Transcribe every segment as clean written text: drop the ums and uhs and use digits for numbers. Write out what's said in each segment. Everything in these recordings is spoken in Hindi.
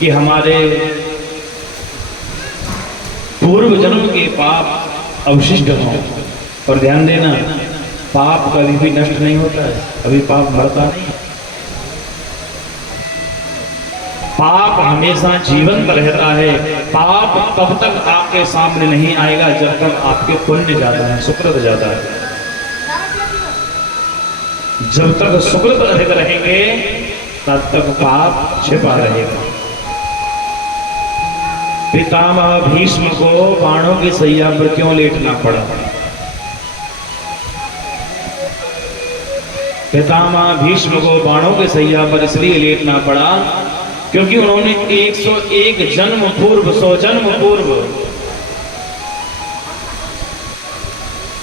कि हमारे पूर्व जन्म के पाप अवशिष्ट हों। और ध्यान देना, पाप कभी भी नष्ट नहीं होता है, कभी पाप मरता नहीं। पाप हमेशा जीवंत रहता है। पाप तब तक आपके सामने नहीं आएगा जब तक आपके पुण्य ज्यादा है, सुकृत ज्यादा है। जब तक सुकृत अधिक रहेंगे तब तक पाप छिपा रहेगा। पितामह भीष्म को बाणों की सैया पर क्यों लेटना पड़ा? पितामह भीष्म को बाणों की सैया पर इसलिए लेटना पड़ा क्योंकि उन्होंने 101 जन्म पूर्व, 100 जन्म पूर्व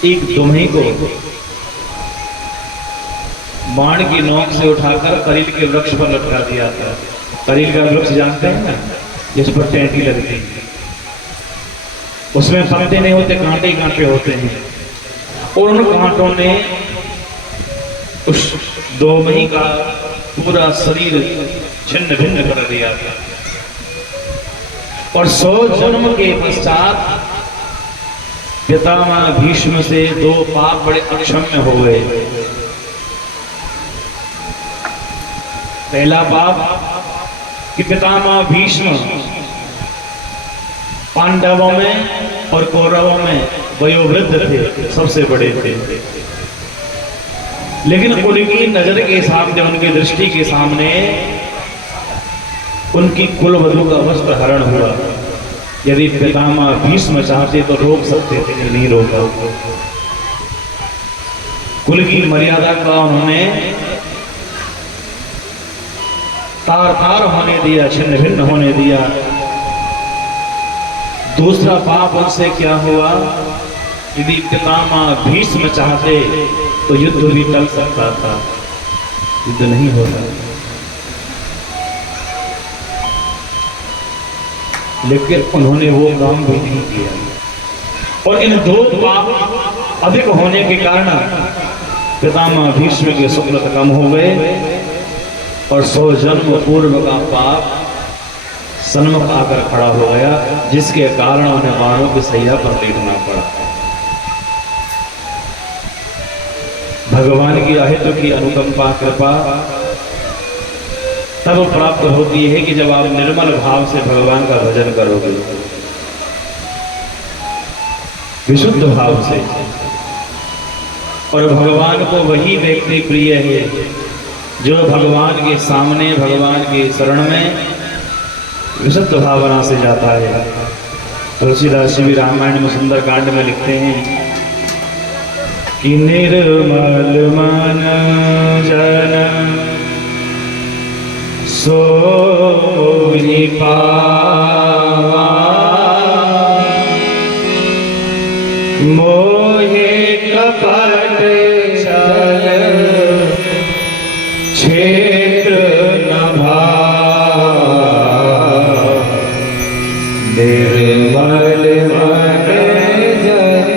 एक दुम्ही को बाण की नोक से उठाकर करील के वृक्ष पर लटका दिया था। करील का वृक्ष जानते हैं ना, जिस पर टेंटी लगती है, उसमें पत्ते नहीं होते, कांटे कांटे होते हैं। और उन कांटों ने उस दुम्ही का पूरा शरीर छिन्न भिन्न कर दिया था। और 100 जन्म के पश्चात पितामह भीष्म से 2 पाप बड़े अक्षम्य हो गए। पहला पाप कि पितामह भीष्म पांडवों में और कौरवों में वयोवृद्ध थे, सबसे बड़े थे। लेकिन उनकी नजर के सामने, उनकी दृष्टि के सामने उनकी कुलवधू का वस्त्र हरण हुआ। यदि पितामह भीष्म चाहते तो रोक सकते थे, नहीं रोका। कुल की मर्यादा का उन्होंने तार तार होने दिया, छिन्न भिन्न होने दिया। दूसरा पाप उनसे क्या हुआ? यदि पितामह भीष्म चाहते तो युद्ध भी टल सकता था, युद्ध नहीं होता। लेकिन उन्होंने वो काम भी नहीं किया। और इन 2 पाप अधिक होने के कारण पितामह भीष्म के सुकृत कम हो गए और 100 जन्म पूर्व का पाप सन्मुख आकर खड़ा हो गया, जिसके कारण उन्हें बाणों की सैया पर लेटना पड़ा। भगवान की अहित की अनुकंपा कृपा तब प्राप्त होती है कि जब आप निर्मल भाव से भगवान का भजन करोगे, विशुद्ध भाव से। और भगवान को वही व्यक्ति प्रिय है जो भगवान के सामने, भगवान के शरण में विशुद्ध भावना से जाता है। तुलसीदास जी भी रामायण में सुंदर कांड में लिखते हैं कि निर्मल मन जन सोई पावा, मोहे कपट छल क्षेत्र न भाव, निर्मल मन जन।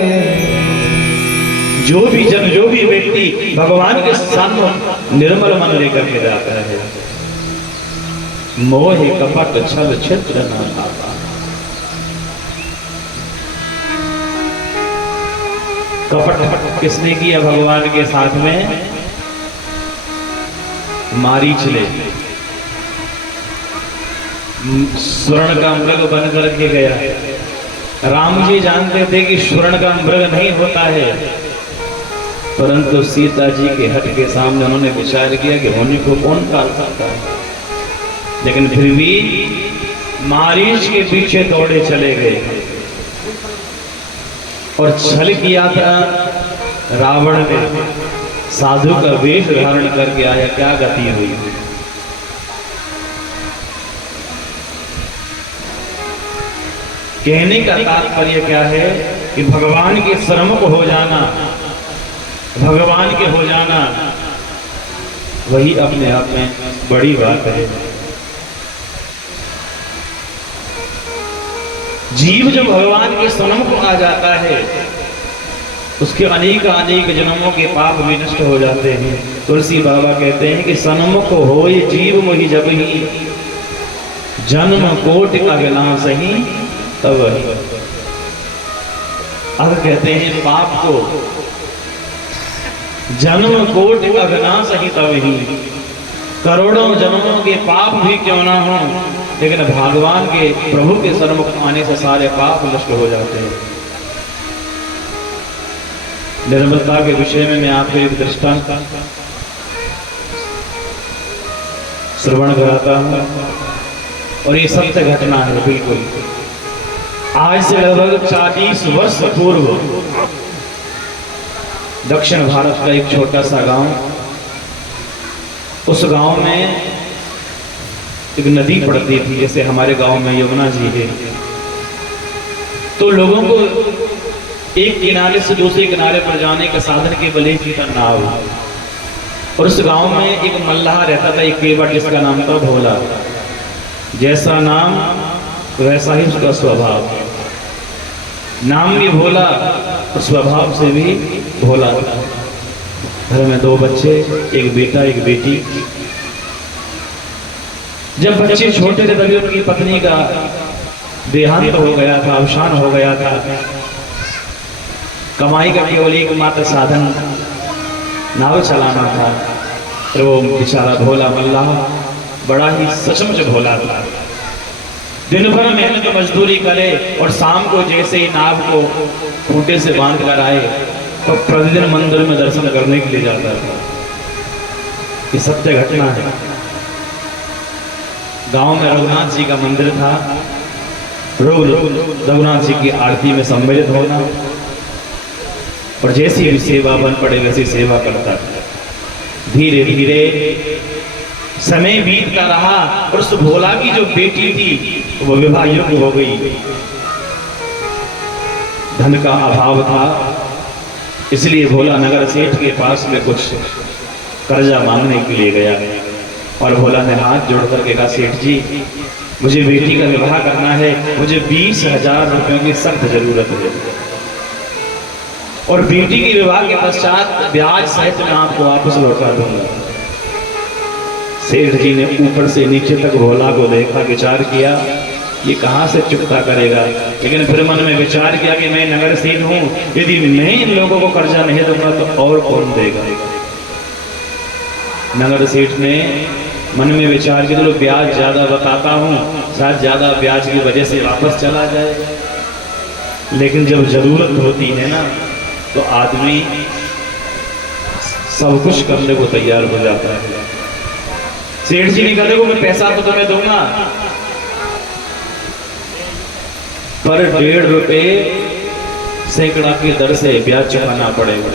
जो भी जन, जो भी व्यक्ति भगवान के सामने निर्मल मन लेकर के जाता है, मोहे कपट छल छिद्र न भावा। कपट किसने किया भगवान के साथ में? मारीच ले स्वर्ण का मृग बन करके गया। राम जी जानते थे कि स्वर्ण का मृग नहीं होता है, परंतु सीता जी के हट के सामने उन्होंने विचार किया कि होने को कौन टाल सकता है। लेकिन फिर भी मारीच के पीछे दौड़े चले गए और छल किया था रावण ने। साधु का वेश धारण करके आया, क्या गति हुई। कहने का तात्पर्य क्या है कि भगवान के श्रमक हो जाना, भगवान के हो जाना, वही अपने आप में बड़ी बात है। जीव जब भगवान के सन्मुख आ जाता है, उसके अनेक अनेक जन्मों के पाप भी नष्ट हो जाते हैं। तुलसी बाबा कहते हैं कि सन्मुख होय जीव मोहि जब ही, जन्म कोटि अविनाश ही तब। अब कहते हैं पाप को जन्म कोटि अविनाश ही तब ही, करोड़ों जन्मों के पाप भी क्यों ना हो, लेकिन भगवान के प्रभु के सन्मुख आने से सारे पाप नष्ट हो जाते हैं। निर्मलता के विषय में मैं आपको एक दृष्टांत श्रवण कराता हूं, और ये सत्य घटना है बिल्कुल। आज से लगभग 40 वर्ष पूर्व दक्षिण भारत का एक छोटा सा गांव, उस गांव में एक नदी पड़ती थी, जैसे हमारे गांव में यमुना जी है। तो लोगों को एक किनारे से दूसरे किनारे पर जाने के साधन के बले थी नाव। और उस गांव में एक मल्लाह रहता था, एक केवट, जिसका नाम था भोला। जैसा नाम वैसा ही उसका स्वभाव, नाम भी भोला और स्वभाव से भी भोला। घर में 2 बच्चे, एक बेटा एक बेटी। जब बच्चे छोटे थे तभी उनकी पत्नी का देहांत हो गया था, अवसान हो गया था। कमाई का केवल एकमात्र साधन नाव चलाना था। तो वो बेचारा भोला मल्लाह बड़ा ही सचमुच भोला था। दिन भर मेहनत मजदूरी करे और शाम को जैसे ही नाव को खूंटे से बांध कर आए तो प्रतिदिन मंदिर में दर्शन करने के लिए जाता था। ये सत्य घटना है। गांव में रघुनाथ जी का मंदिर था। रोज रघुनाथ जी की आरती में सम्मिलित होना, और जैसी भी सेवा बन पड़े वैसी सेवा करता था। धीरे धीरे समय बीतता रहा और उस भोला की जो बेटी थी वो विवाह योग्य हो गई। धन का अभाव था, इसलिए भोला नगर सेठ के पास में कुछ कर्जा मांगने के लिए गया। और भोला ने हाथ जोड़कर के कहा, सेठ जी मुझे बेटी का विवाह करना है, मुझे 20,000 रुपयों की सख्त जरूरत है, और बेटी के विवाह के पश्चात ब्याज सहित मैं आपको वापस लौटा दूंगा। सेठ जी ने ऊपर से नीचे तक भोला को देखा, विचार किया ये कहां से चुकता करेगा। लेकिन फिर मन में विचार किया कि मैं नगर सेठ हूं, यदि मैं इन लोगों को कर्जा नहीं दूंगा तो और कौन देगा। नगर सेठ ने मन में विचार किया चलो ब्याज ज्यादा बताता हूं, शायद ज्यादा ब्याज की वजह से वापस चला जाए। लेकिन जब जरूरत होती है ना तो आदमी सब कुछ करने को तैयार हो जाता है। सेठ जी ने कहा देखो मैं पैसा तो तुम्हें दूंगा, पर 1.5 रुपए सैकड़ा की दर से ब्याज चुकाना पड़ेगा।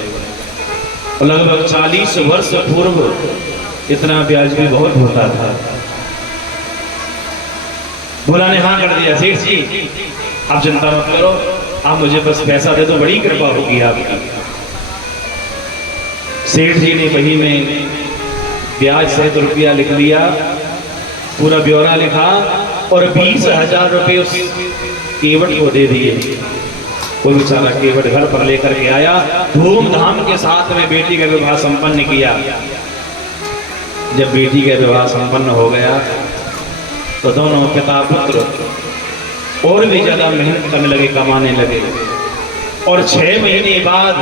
और लगभग 40 वर्ष पूर्व इतना ब्याज भी बहुत होता था। भोला ने हाँ कर दिया, सेठ जी आप चिंता मत करो, आप मुझे बस पैसा दे दो, बड़ी कृपा होगी आपकी। सेठ जी ने वही में ब्याज सहित रुपया लिख लिया, पूरा ब्यौरा लिखा, और 20,000 रुपये उस केवट को दे दिए। वो बेचारा केवट घर पर लेकर के आया, धूमधाम के साथ में बेटी का विवाह संपन्न किया। जब बेटी का विवाह संपन्न हो गया तो दोनों पिता पुत्र और भी ज्यादा मेहनत करने लगे, कमाने लगे। और 6 महीने बाद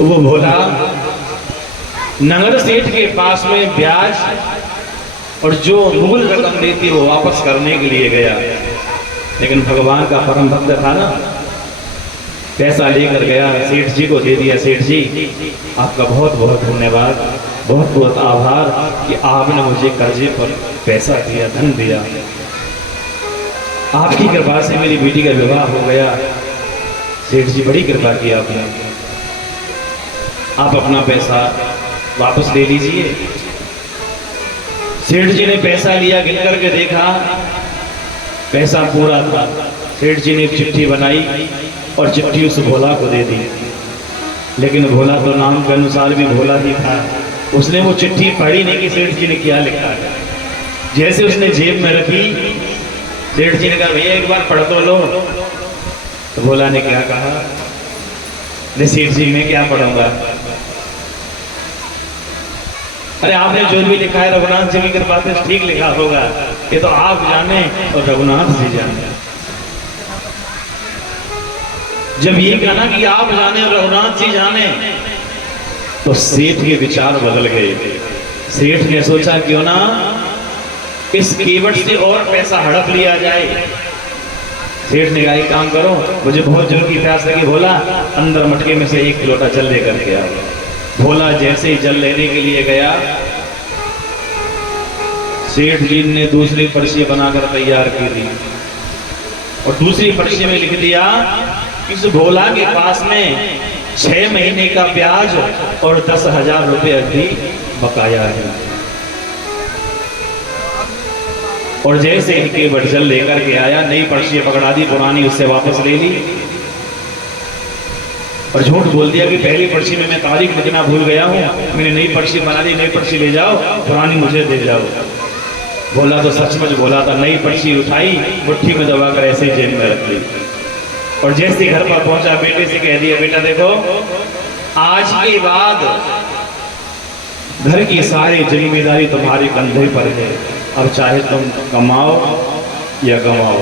वो भोला नगर सेठ के पास में ब्याज और जो मूल रकम देती वो वापस करने के लिए गया। लेकिन भगवान का परम भक्त था ना, पैसा लेकर गया, सेठ जी को दे दिया। सेठ जी आपका बहुत बहुत धन्यवाद, बहुत बहुत आभार कि आपने मुझे कर्जे पर पैसा दिया, धन दिया। आपकी कृपा से मेरी बेटी का विवाह हो गया। सेठ जी बड़ी कृपा की आपने, आप अपना पैसा वापस ले लीजिए। सेठ जी ने पैसा लिया, गिन करके देखा पैसा पूरा था। सेठ जी ने एक चिट्ठी बनाई और चिट्ठी उस भोला को दे दी। लेकिन भोला तो नाम के अनुसार भी भोला ही था। उसने वो चिट्ठी पढ़ी नहीं कि सेठ जी ने क्या लिखा है। जैसे उसने जेब में रखी, सेठ जी ने कहा भैया एक बार पढ़ तो लो। तो भोला ने क्या कहा, नहीं सेठ जी मैं क्या पढ़ूंगा, अरे आपने जो भी लिखा है रघुनाथ जी की कृपा से ठीक लिखा होगा, ये तो आप जाने और रघुनाथ जी जाने। जब ये कहना कि आप जाने और रघुनाथ जी जाने, तो सेठ के विचार बदल गए। सेठ ने सोचा क्यों ना इस केवट से और पैसा हड़प लिया जाए। सेठ ने कहा एक काम करो, मुझे बहुत जल की प्यास लगी, भोला अंदर मटके में से 1 लोटा जल लेकर के आओ। भोला जैसे ही जल लेने के लिए गया, सेठ जी ने दूसरी पर्ची बनाकर तैयार की थी और दूसरी पर्ची में लिख दिया इस भोला के पास में 6 महीने का ब्याज और 10,000 रुपये अभी बकाया है। और जैसे इनके बटजल लेकर के आया, नई पर्ची पकड़ा दी, पुरानी उससे वापस ले ली और झूठ बोल दिया कि पहली पर्ची में मैं तारीख लिखना भूल गया हूँ, मैंने नई पर्ची बना दी, नई पर्ची ले जाओ, पुरानी मुझे दे जाओ। बोला तो सचमुच बोला था। नई पर्ची उठाई, मुट्ठी में दबाकर ऐसे ही जेब में रख ली और जैसे घर पर पहुंचा बेटे से कह दिया, बेटा देखो आज के बाद घर की सारी जिम्मेदारी तुम्हारे कंधे पर है, अब चाहे तुम कमाओ या गमाओ,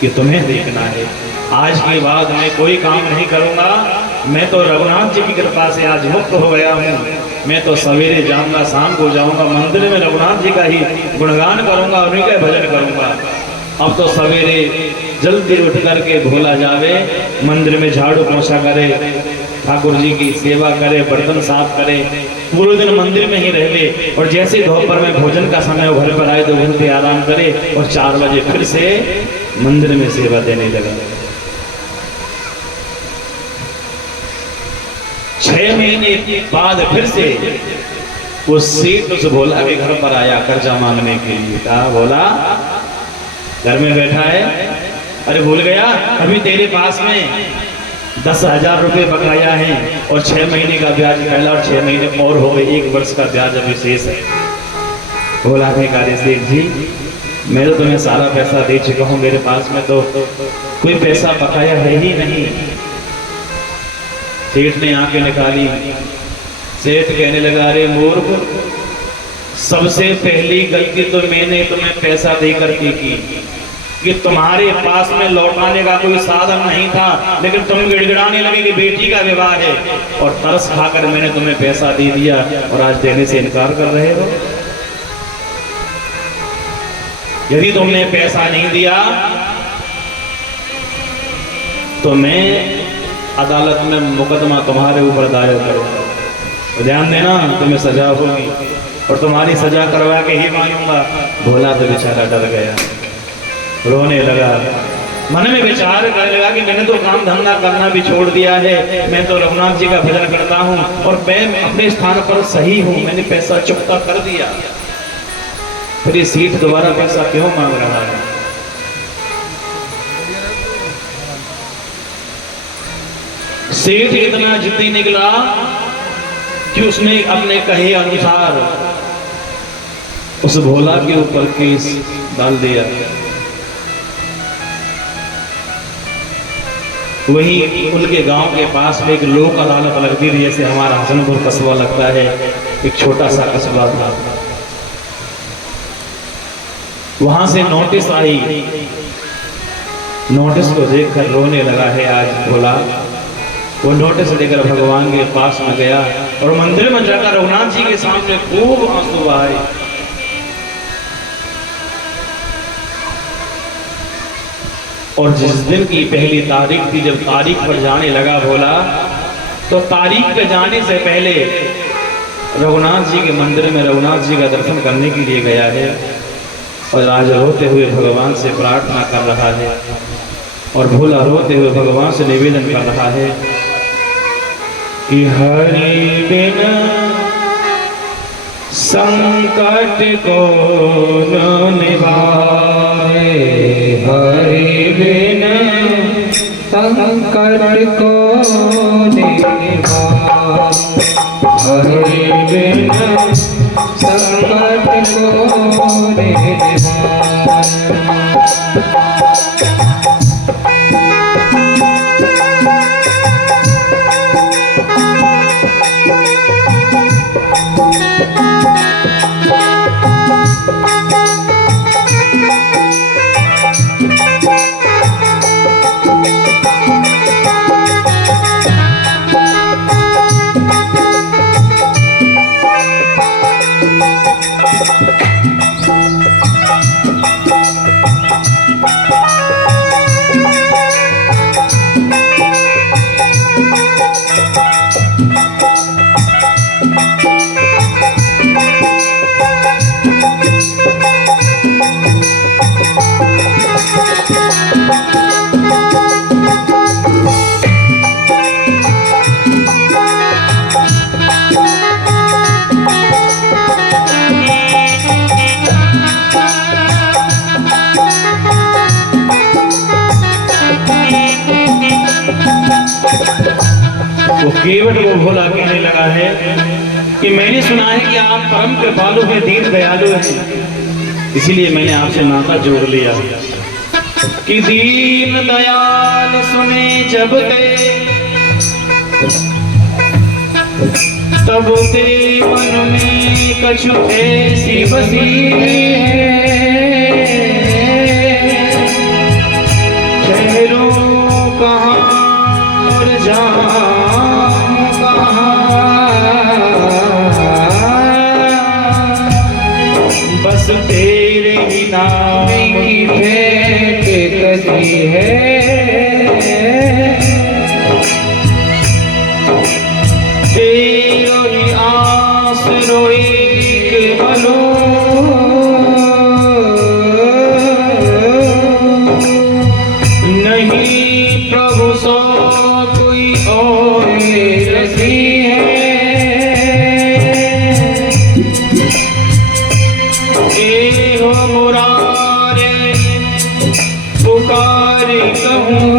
कि तुम्हें देखना है। आज के बाद मैं कोई काम नहीं करूंगा, मैं तो रघुनाथ जी की कृपा से आज मुक्त हो गया हूँ। मैं तो सवेरे जाऊंगा, शाम को जाऊंगा, मंदिर में रघुनाथ जी का ही गुणगान करूंगा, उन्हीं का भजन करूंगा। अब तो सवेरे जल्दी उठ करके भोला जावे, मंदिर में झाड़ू पोछा करे, ठाकुर जी की सेवा करे, बर्तन साफ करे, पूरे दिन मंदिर में ही रह ले और जैसे दोपहर में भोजन का समय हो घर पर आए तो घर पे आराम करे और 4 बजे फिर से मंदिर में सेवा देने लगा। 6 महीने बाद फिर से वो सेठ उस भोला के घर पर आया कर्जा मांगने के लिए। कहा भोला घर में बैठा है, अरे भूल गया अभी तेरे पास में 10,000 रुपये बकाया है और 6 महीने का ब्याज पहला और 6 महीने और हो गए, 1 वर्ष का ब्याज अभी शेष है। भोला ने कहा सेठ जी मैं तो तुम्हें सारा पैसा दे चुका हूँ, मेरे पास में तो कोई पैसा बकाया है ही नहीं। सेठ ने आंखें निकाली। सेठ कहने लगा अरे मूर्ख, सबसे पहली गलती तो मैंने तुम्हें पैसा देकर की कि तुम्हारे पास में लौटाने का कोई साधन नहीं था, लेकिन तुम गिड़गिड़ाने लगे कि बेटी का विवाह है और तरस खाकर मैंने तुम्हें पैसा दे दिया और आज देने से इनकार कर रहे हो। यदि तुमने पैसा नहीं दिया तो मैं अदालत में मुकदमा तुम्हारे ऊपर दायर करूंगा। तो ध्यान देना तुम्हें सजा होगी और तुम्हारी सजा करवा के ही मानूंगा। भोला तो बेचारा डर गया, रोने लगा, मन में विचार करने लगा कि मैंने तो काम धंधा करना भी छोड़ दिया है, मैं तो रघुनाथ जी का भजन करता हूँ और मैं अपने स्थान पर सही हूँ, मैंने पैसा चुकता कर दिया, फिर ये सेठ दोबारा पैसा क्यों मांग रहा है। सेठ इतना जिद्दी निकला कि उसने अपने कहे अनुसार उस भोला के ऊपर केस डाल दिया। वही उनके गांव के पास में एक लोक अदालत लगती थी, जैसे हमारा हसनपुर कस्बा लगता है, एक छोटा सा कस्बा था। वहां से नोटिस आई, नोटिस को देखकर रोने लगा है आज भोला। वो नोटिस लेकर भगवान के पास में गया और मंदिर में जाकर रघुनाथ जी के सामने खूब आंसू बहाए। और जिस दिन की पहली तारीख थी, जब तारीख पर जाने लगा भोला, तो तारीख पे जाने से पहले रघुनाथ जी के मंदिर में रघुनाथ जी का दर्शन करने के लिए गया है और आज रोते हुए भगवान से प्रार्थना कर रहा है। और भोला रोते हुए भगवान से निवेदन कर रहा है कि हरि बिना संकट को न निवारे, हरि बिना संकट को निवारे, हरि बिना संकट को निवारे। वो केवट वो भोला कहने लगा है कि मैंने सुना है कि आप परम कृपालु हैं, दीन दयालु हैं, इसीलिए मैंने आपसे नाता जोड़ लिया कि दीन दयाल सुने जब ते तब ते मन में कछु ऐसी बसी ठहरो कहाँ और जाऊं कहाँ, बस तेरे ही नाम की भेंट कसी है, तेरो ही आसरो एक बलो, नहीं प्रभु सो कोई और रसी है, ए हो मुरारे पुकार कहूँ,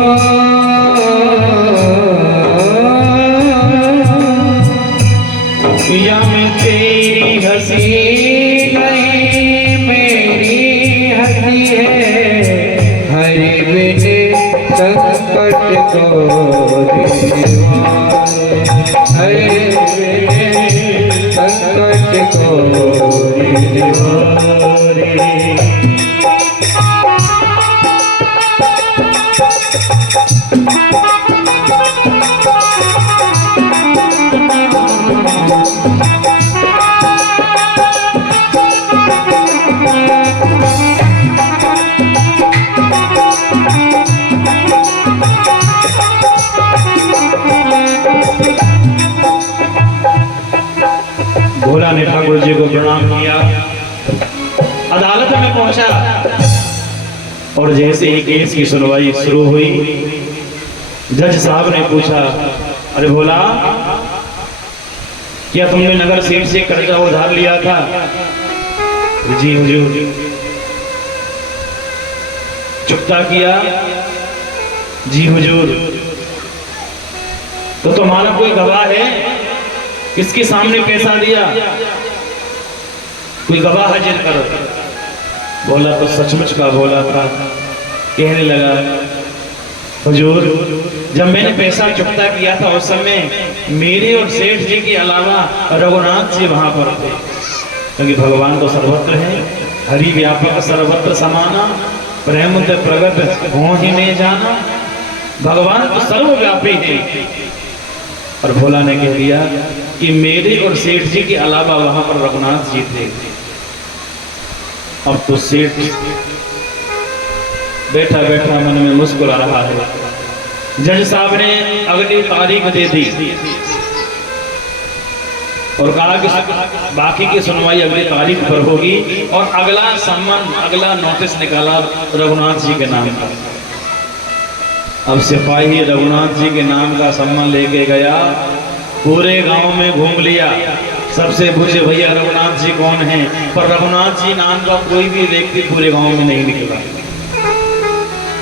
या मैं तेरी हंसी नहीं मेरी हंसी है, हरि बिन संकट को दिलवाए, हरि बिन संकट को दिलवाए। भोला ने ठाकुर जी को प्रणाम किया, अदालत में पहुंचा और जैसे ही केस की सुनवाई शुरू हुई, जज साहब ने पूछा, अरे भोला, क्या तुमने नगर सेठ से कर्जा उधार लिया था? जी हुजूर। चुकता किया? जी हुजूर। तो तुम्हारा कोई गवाह है? किसके सामने पैसा दिया? कोई गवाह हाजिर करो। बोला तो सचमुच का बोला था। कहने लगा, हुजूर, जब मैंने पैसा चुकता किया था उस समय मेरे और सेठ जी के अलावा रघुनाथ जी वहां पर थे, क्योंकि भगवान तो सर्वत्र है, हरि व्यापक सर्वत्र समाना, प्रेम प्रगट हो ही में जाना। भगवान तो सर्वव्यापी है। और भोला ने कह दिया कि मेरे और सेठ जी के अलावा वहां पर रघुनाथ जी थे। अब तो सेठ बैठा बैठा मन में मुस्कुरा रहा है। जज साहब ने अगली तारीख दे दी और कहा कि बाकी की सुनवाई अगली तारीख पर होगी, और अगला सम्मन, अगला नोटिस निकाला रघुनाथ जी के नाम का। अब सिपाही रघुनाथ जी के नाम का सम्मन लेके गया, पूरे गांव में घूम लिया, सबसे पूछे भैया रघुनाथ जी कौन हैं, पर रघुनाथ जी नाम का कोई भी व्यक्ति पूरे गांव में नहीं निकला।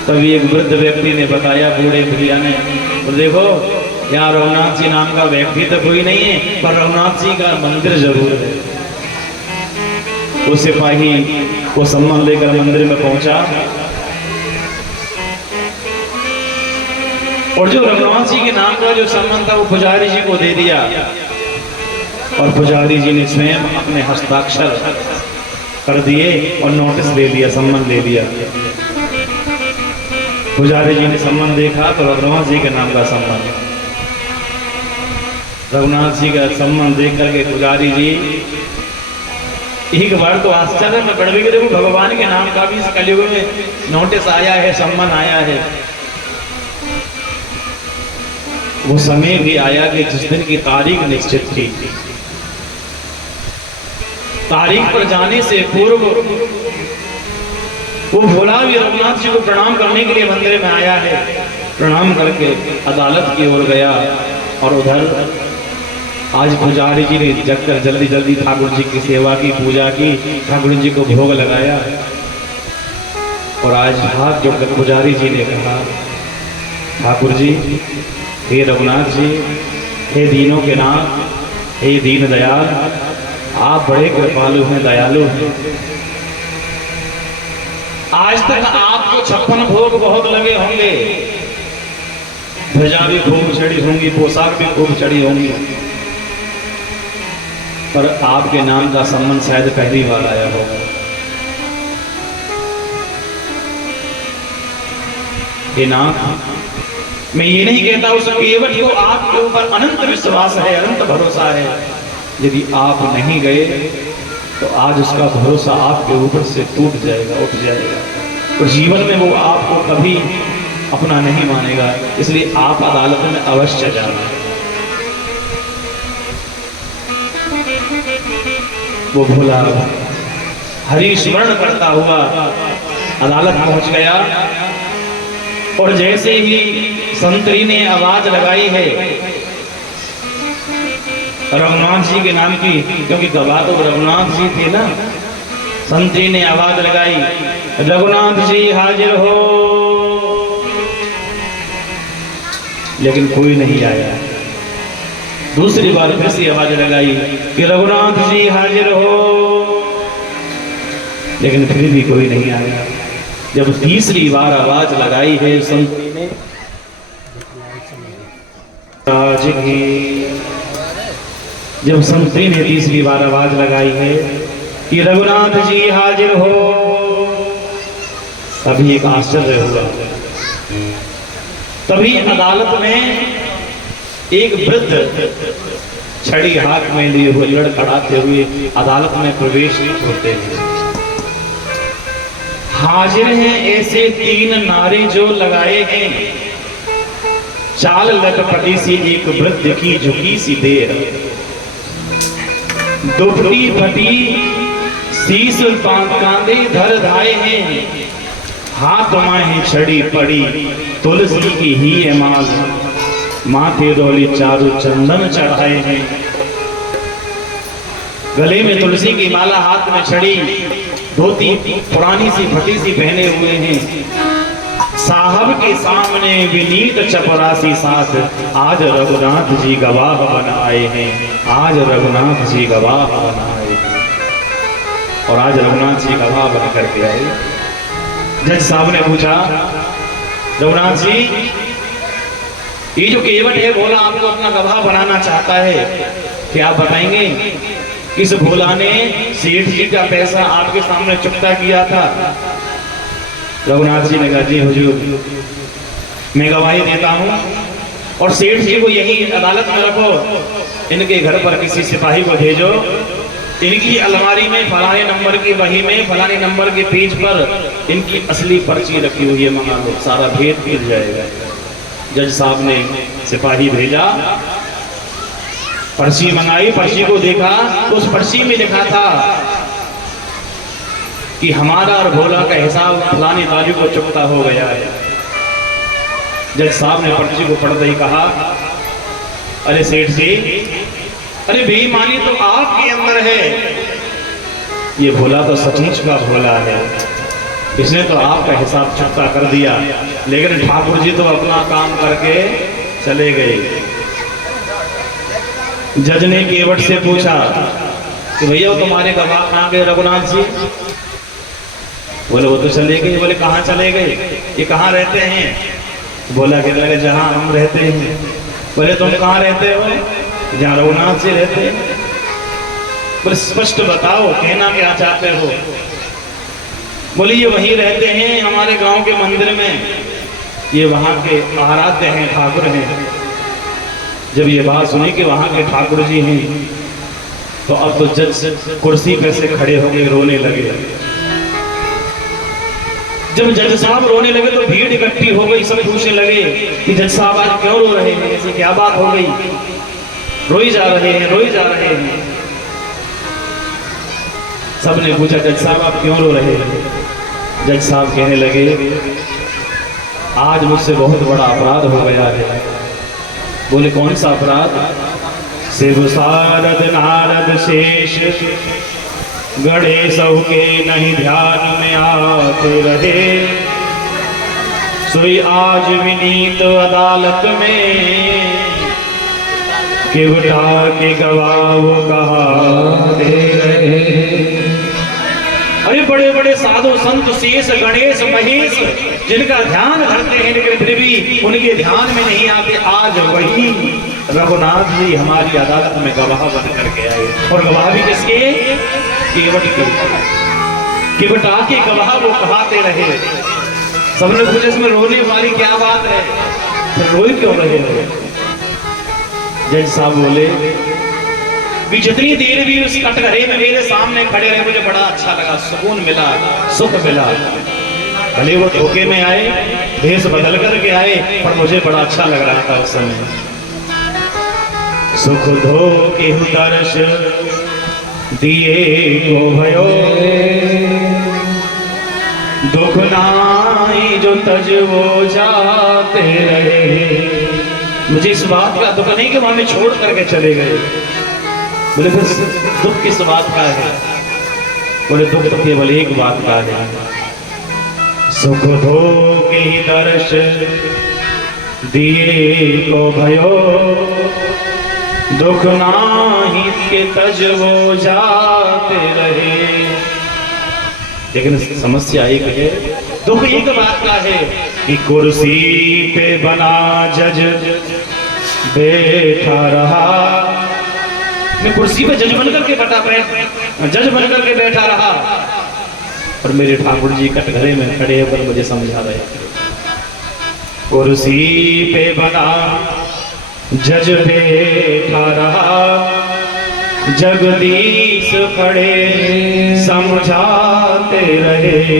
तभी एक वृद्ध व्यक्ति ने बताया, बूढ़े भैया ने, तो देखो यहाँ रघुनाथ जी नाम का व्यक्ति तो कोई नहीं है, पर रघुनाथ जी का मंदिर जरूर है। वो सिपाही वो सम्मान लेकर मंदिर में पहुंचा और जो रघुनाथ जी के नाम का जो सम्मान था वो पुजारी जी को दे दिया, और पुजारी जी ने स्वयं अपने हस्ताक्षर कर दिए और नोटिस ले लिया, सम्मान ले लिया। पुजारी जी ने सम्मान देखा तो रघुनाथ जी के नाम का सम्मान, रघुनाथ जी का सम्मान देख करके पुजारी जी एक बार तो आश्चर्य में बढ़ गए, देखो भगवान के नाम का भी इस कलयुग में नोटिस आया है, सम्मन आया है। वो समय भी आया कि जिस दिन की तारीख निश्चित थी, तारीख पर जाने से पूर्व वो भोला भी रघुनाथ जी को प्रणाम करने के लिए मंदिर में आया है। प्रणाम करके अदालत की ओर गया और उधर आज पुजारी जी ने जगकर जल्दी जल्दी ठाकुर जी की सेवा की, पूजा की, ठाकुर जी को भोग लगाया। और आज हाथ जोड़कर पुजारी जी ने कहा, ठाकुर जी, हे रघुनाथ जी, हे दीनों के नाथ, हे दीन दयाल, आप बड़े कृपालु हैं, दयालु हैं। आज तक आपको 56 भोग बहुत लगे होंगे, ध्वजा भी खूब चढ़ी होंगी, पोशाक भी खूब चढ़ी होंगी, पर आपके नाम का सम्मान शायद पहली बार आया होगा। हे नाथ, मैं ये नहीं कहता उस केवट को आपके ऊपर अनंत विश्वास है, अनंत भरोसा है। यदि आप नहीं गए तो आज उसका भरोसा आपके ऊपर से टूट जाएगा, उठ जाएगा, और जीवन में वो आपको कभी अपना नहीं मानेगा। इसलिए आप अदालत में अवश्य जाना। वो भोला हरि स्मरण करता हुआ अदालत पहुंच गया, और जैसे ही संतरी ने आवाज लगाई है रघुनाथ जी के नाम की, क्योंकि गवाह तो रघुनाथ जी थे ना, संतरी ने आवाज लगाई, रघुनाथ जी हाजिर हो, लेकिन कोई नहीं आया। दूसरी बार फिर से आवाज लगाई कि रघुनाथ जी हाजिर हो, लेकिन फिर भी कोई नहीं आया। जब तीसरी बार आवाज लगाई है संतरी ने, राज की, जब संतरी ने तीसरी बार आवाज लगाई है कि रघुनाथ जी हाजिर हो, तभी एक आश्चर्य हुआ। तभी अदालत में एक वृद्ध छड़ी हाथ में लिए हुए लड़खड़ाते हुए अदालत में प्रवेश होते हैं। हाजिर हैं ऐसे 3 नारे जो लगाए हैं, चाल लटपटी सी एक वृद्ध की झुकी सी देर, दुपटी फटी शीश कांधे धर धाए हैं, हाथ में छड़ी पड़ी तुलसी की ही है माल, माथे डोली चारू चंदन चढ़ाए हैं। गले में तुलसी की माला, हाथ में छड़ी, धोती पुरानी सी फटी सी पहने हुए हैं। साहब के सामने विनीत चपरासी साथ, आज रघुनाथ जी गवाह बन आए हैं, आज रघुनाथ जी गवाह बन आए हैं। और आज रघुनाथ जी गवाह बन करके आए। जज साहब ने पूछा, रघुनाथ जी, ये जो केवट है भोला आपको अपना गवाह बनाना चाहता है, क्या आप बताएंगे किस भोला ने सेठ जी का पैसा आपके सामने चुकता किया था? रघुनाथ जी ने कहा, जी हुजूर, मैं गवाही देता हूँ, और सेठ जी को यही अदालत में रखो, इनके घर पर किसी सिपाही को भेजो, इनकी अलमारी में फलाने नंबर की वही में फलाने नंबर के पेज पर इनकी असली पर्ची रखी हुई है, मंगा लो, सारा भेद मिल जाएगा। जज साहब ने सिपाही भेजा, पर्ची मंगाई, पर्ची को देखा तो उस पर्ची में लिखा था कि हमारा और भोला का हिसाब फलानी तारीख को चुकता हो गया है। जज साहब ने पर्ची को पढ़ते ही कहा, अरे सेठ जी, अरे बेईमानी तो आपके अंदर है, ये भोला तो सचमुच का भोला है, इसने तो आपका हिसाब चुकता कर दिया, लेकिन ठाकुर जी तो अपना काम करके चले गए। जज ने केवट से पूछा कि भैया वो तुम्हारे गवाह कहाँ गए रघुनाथ जी? बोले वो तो चले गए। बोले कहाँ चले गए? ये कहाँ रहते हैं? बोला कि लगे जहाँ हम रहते हैं। बोले तुम कहाँ रहते हो? जहाँ रघुनाथ जी रहते हैं। बोले स्पष्ट बताओ, कहना क्या चाहते हो? बोले ये वही रहते हैं हमारे गांव के मंदिर में, ये वहाँ के आराध्य हैं, ठाकुर हैं। जब ये बात सुनी कि वहाँ के ठाकुर जी हैं, तो अब तो जज कुर्सी पे से खड़े हो गए, रोने लगे। जब जज साहब रोने लगे तो भीड़ इकट्ठी हो गई, सब पूछने लगे कि जज साहब आज क्यों रो रहे हैं, ऐसी क्या बात हो गई, रोई जा रहे हैं, रोई जा रहे हैं। सबने पूछा जज साहब आप क्यों रो रहे हैं? जज साहब कहने लगे आज मुझसे बहुत बड़ा अपराध हो गया है। बोले कौन सा अपराध? शिव सारद नारद शेष गणेश के नहीं ध्यान में आते रहे, सोई आज विनीत अदालत में केवटा के गवाह कहाते रहे। अरे बड़े बड़े साधु संत शेष गणेश महेश जिनका ध्यान धरते हैं लेकिन फिर भी उनके ध्यान में नहीं आते, आज वही रघुनाथ जी हमारी अदालत में गवाह बन करके आए। और गवाह भी किसके? केवट के, केवटा के गवाह वो कहाते रहे। सबने पूछा इसमें रोने वाली क्या बात है, फिर रोई क्यों रहे हो? जज साहब बोले कि जितनी देर भी उस कटघरे में मेरे सामने खड़े रहे मुझे बड़ा अच्छा लगा, सुकून मिला, सुख मिला। भले वो धोखे में आए, भेष बदल करके आए, पर मुझे बड़ा अच्छा लग रहा था उस समय। सुख धोखे दर्श दिए को भयो, दुख नाई जो तज वो जाते रहे। मुझे इस बात का दुख नहीं कि वहां में छोड़ करके चले गए। बोले फिर दुख किस बात का है? बोले दुख तो केवल एक बात का है, सुख धोखे ही दर्श दिए को भयो, दुख नाही के तज वो जाते रहे। लेकिन समस्या एक है, दुख एक बात का है कि कुर्सी पे बना जज बैठा रहा, मैं कुर्सी पे जज बन करके बैठा रहा, और मेरे ठाकुर जी कटघरे में खड़े होकर मुझे समझा रहे। कुर्सी पे बना जज बैठा रहा, जगदीश खड़े समझाते रहे,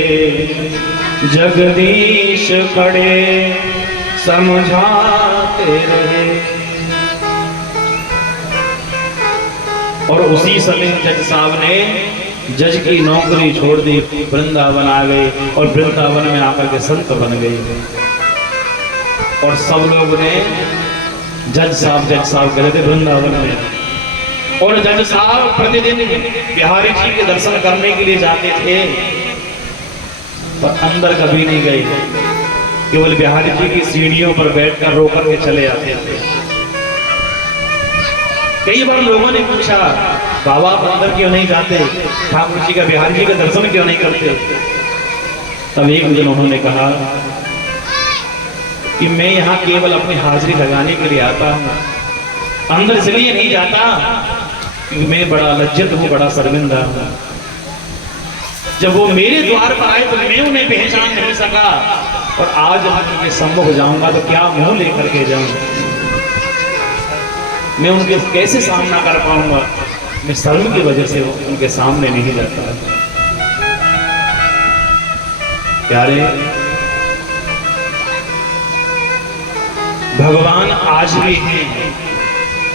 जगदीश खड़े समझाते रहे। और उसी समय जज साहब ने जज की नौकरी छोड़ दी, वृंदावन आ गए और वृंदावन में आकर के संत बन गए। और सब लोग ने जज साहब गए थे वृंदावन में, और जज साहब प्रतिदिन बिहारी जी के दर्शन करने के लिए जाते थे, पर अंदर कभी नहीं गए, केवल बिहारी जी की सीढ़ियों पर बैठकर रो करके चले आते थे। कई बार लोगों ने पूछा बाबा आप अंदर क्यों नहीं जाते, ठाकुर जी का बिहारी जी का दर्शन क्यों नहीं करते? तब एक दिन उन्होंने कहा कि मैं यहाँ केवल अपनी हाजिरी लगाने के लिए आता हूँ, अंदर इसलिए नहीं जाता क्योंकि मैं बड़ा लज्जित हूँ, बड़ा शर्मिंदा हूँ। जब वो मेरे द्वार पर आए तो मैं उन्हें पहचान नहीं सका, और आज उनके सम्मुख जाऊंगा तो क्या मुंह लेकर के जाऊं, मैं उनके कैसे सामना कर पाऊंगा? मैं शर्म की वजह से उनके सामने नहीं जाता। प्यारे, भगवान आज भी हैं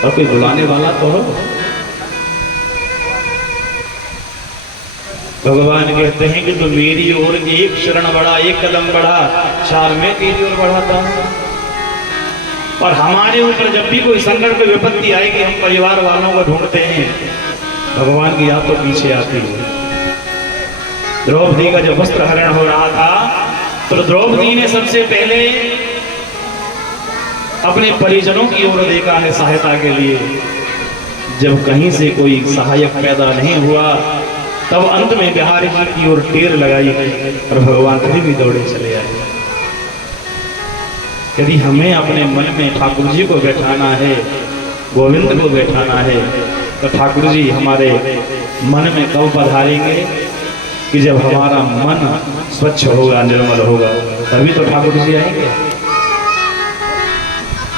और कोई बुलाने वाला तो हो। भगवान कहते हैं कि तू मेरी ओर एक शरण बढ़ा, एक कदम बढ़ा, चार मैं तेरी ओर बढ़ाता हूं। और हमारे ऊपर जब भी कोई संकट कोई विपत्ति आएगी, हम परिवार वालों को ढूंढते हैं, भगवान की याद तो पीछे आती है। द्रौपदी का जब वस्त्र हरण हो रहा था तो द्रौपदी ने सबसे पहले अपने परिजनों की ओर देखा है सहायता के लिए। जब कहीं से कोई सहायक पैदा नहीं हुआ तब अंत में बिहारी जी की ओर टेर लगाई और भगवान फिर भी दौड़े चले आए। यदि हमें अपने मन में ठाकुर जी को बैठाना है, गोविंद को बैठाना है, तो ठाकुर जी हमारे मन में कब पधारेंगे कि जब हमारा मन स्वच्छ होगा, निर्मल होगा, तभी तो ठाकुर जी आएंगे।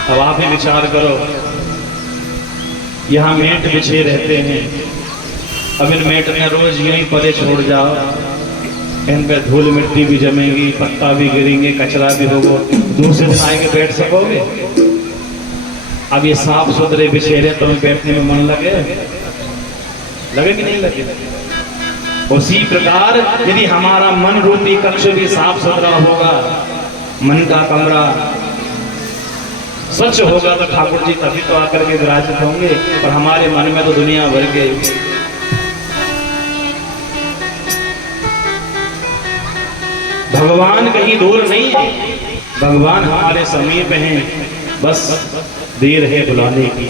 अब आप ही विचार करो, यहाँ मेट बिछे रहते हैं, अब इन मेट में रोज यहीं परे छोड़ जाओ, इन पे धूल मिट्टी भी जमेगी, पत्ता भी गिरेंगे, कचरा भी होगा, दूसरे दिन आएंगे बैठ सकोगे? अब ये साफ सुथरे बिछेरे तुम्हें बैठने में मन लगे कि नहीं लगे? उसी प्रकार यदि हमारा मन रूपी कक्ष भी साफ सुथरा होगा, मन का कमरा स्वच्छ होगा, तो ठाकुर जी तभी तो आकर के विराजित होंगे। और हमारे मन में तो दुनिया भर के भगवान कहीं दूर नहीं है, भगवान हमारे समीप हैं, बस देर है बुलाने की।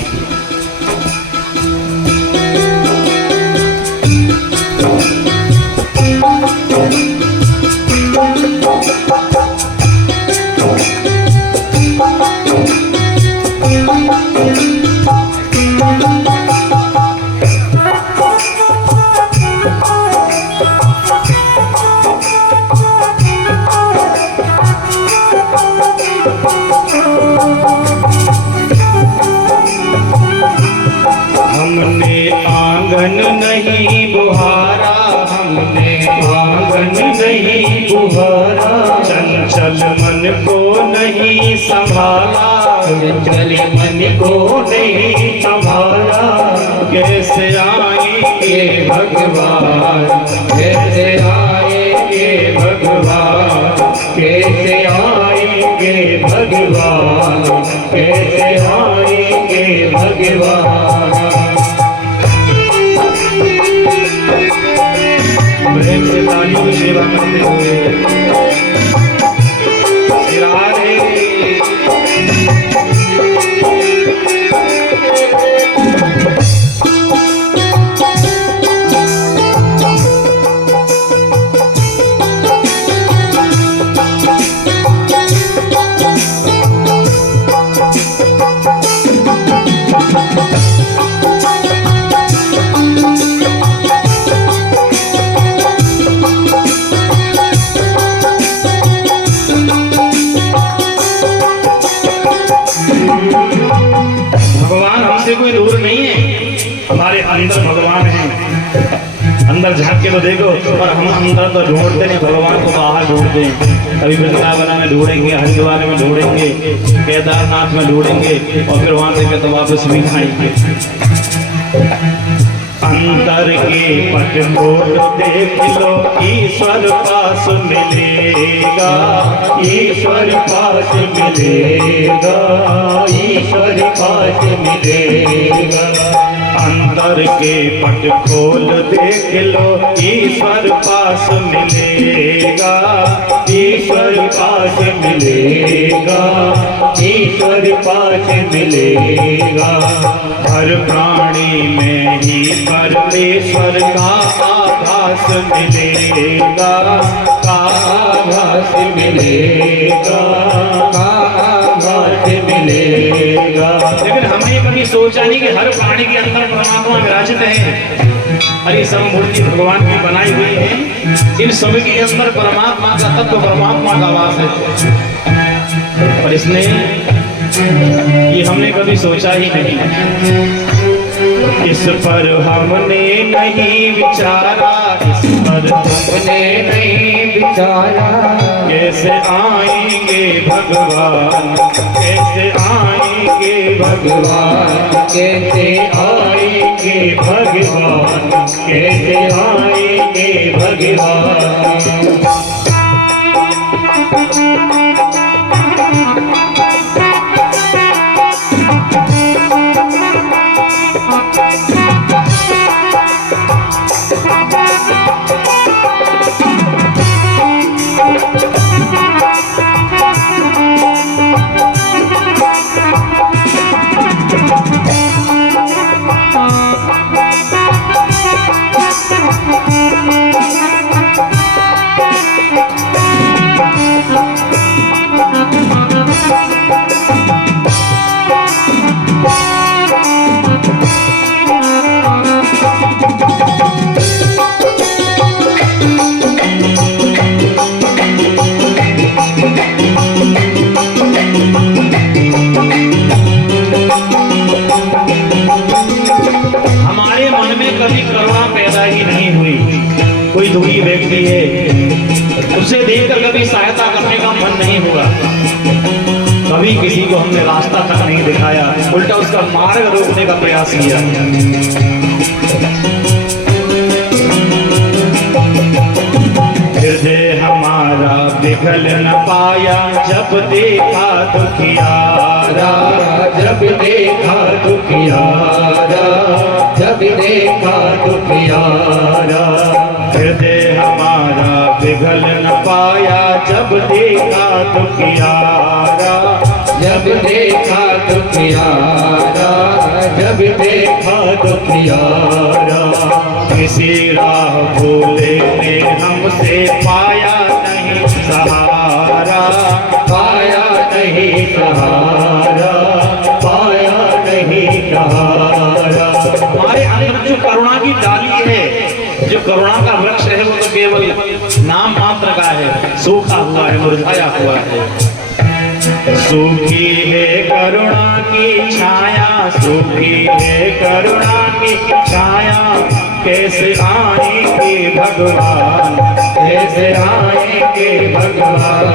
हमने आंगन नहीं बुहारा, हमने आंगन नहीं बुहारा, चंचल मन को नहीं संभाला, चंचल मन को नहीं संभाला। कैसे आएंगे भगवान, कैसे आएंगे भगवान, कैसे आएंगे भगवान, कैसे आएंगे भगवान। प्रेम से तालियों की सेवा करते हुए राधे। भगवान हमसे कोई दूर नहीं है, हमारे अंदर भगवान है। अंदर झांक के तो देखो, और हम अंदर तो ढूंढते नहीं, भगवान को बाहर ढूंढते हैं। कभी वृंदावन में ढूंढेंगे, हरिद्वार में ढूंढेंगे, केदारनाथ में ढूंढेंगे, और फिर वहां से तो वापस भी आएंगे। अंतर के पट को देख लो, ईश्वर पास मिलेगा, ईश्वर पास मिलेगा, ईश्वर पास मिलेगा। अंतर के पट खोल देख लो, ईश्वर पास मिलेगा, ईश्वर पास मिलेगा, ईश्वर पास मिलेगा। हर प्राणी में ही परमेश्वर का आभास मिलेगा, का आभास मिलेगा, का आभास मिलेगा। लेकिन हमने कभी सोचा नहीं कि हर प्राणी के अंदर परमात्मा विराजित है। हरी सब मूर्ति भगवान की बनाई हुई है, इन सभी के अंदर परमात्मा का तत्व, परमात्मा का वास है। और इसने ये हमने कभी सोचा ही नहीं, इस पर हमने नहीं विचारा, इस पर हमने नहीं विचारा। कैसे आएंगे भगवान, कैसे आएंगे भगवान, कैसे आएंगे भगवान, कैसे आएंगे भगवान। देख लिए, उसे देखकर कभी सहायता करने का मन नहीं हुआ, कभी किसी को हमने रास्ता तक नहीं दिखाया, उल्टा उसका मार्ग रोकने का प्रयास किया। हृदय हमारा पिघल न पाया जब देखा दुखियारा, जब देखा दुखियारा, जब देखा दुखियारा। हृदय हमारा पिघल न पाया जब देखा दुखियारा, जब देखा दुखियारा, जब देखा दुखियारा। किसी राह भूले ने हमसे पाया नहीं सहारा, पाया नहीं सहारा, पाया नहीं सहारा। हमारे अंदर जो करुणा की डाली है, जो करुणा का वृक्ष है, वो तो केवल नाम मात्र का है, सूखा हुआ है, मुरझाया हुआ है। सूखी है करुणा की छाया, सूखी है करुणा की छाया, कैसे आएंगे भगवान, कैसे आएंगे भगवान,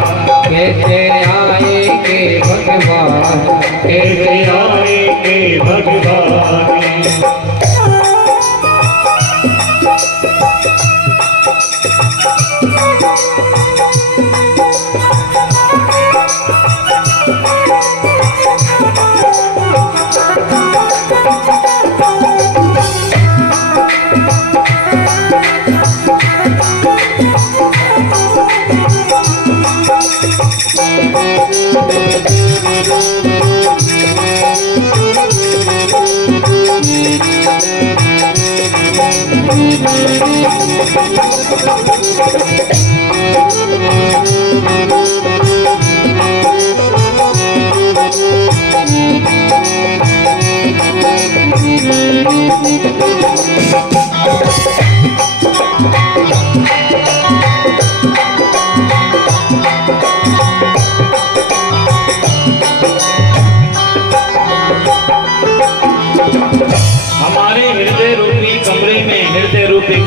कैसे आएंगे भगवान, कैसे आएंगे भगवान।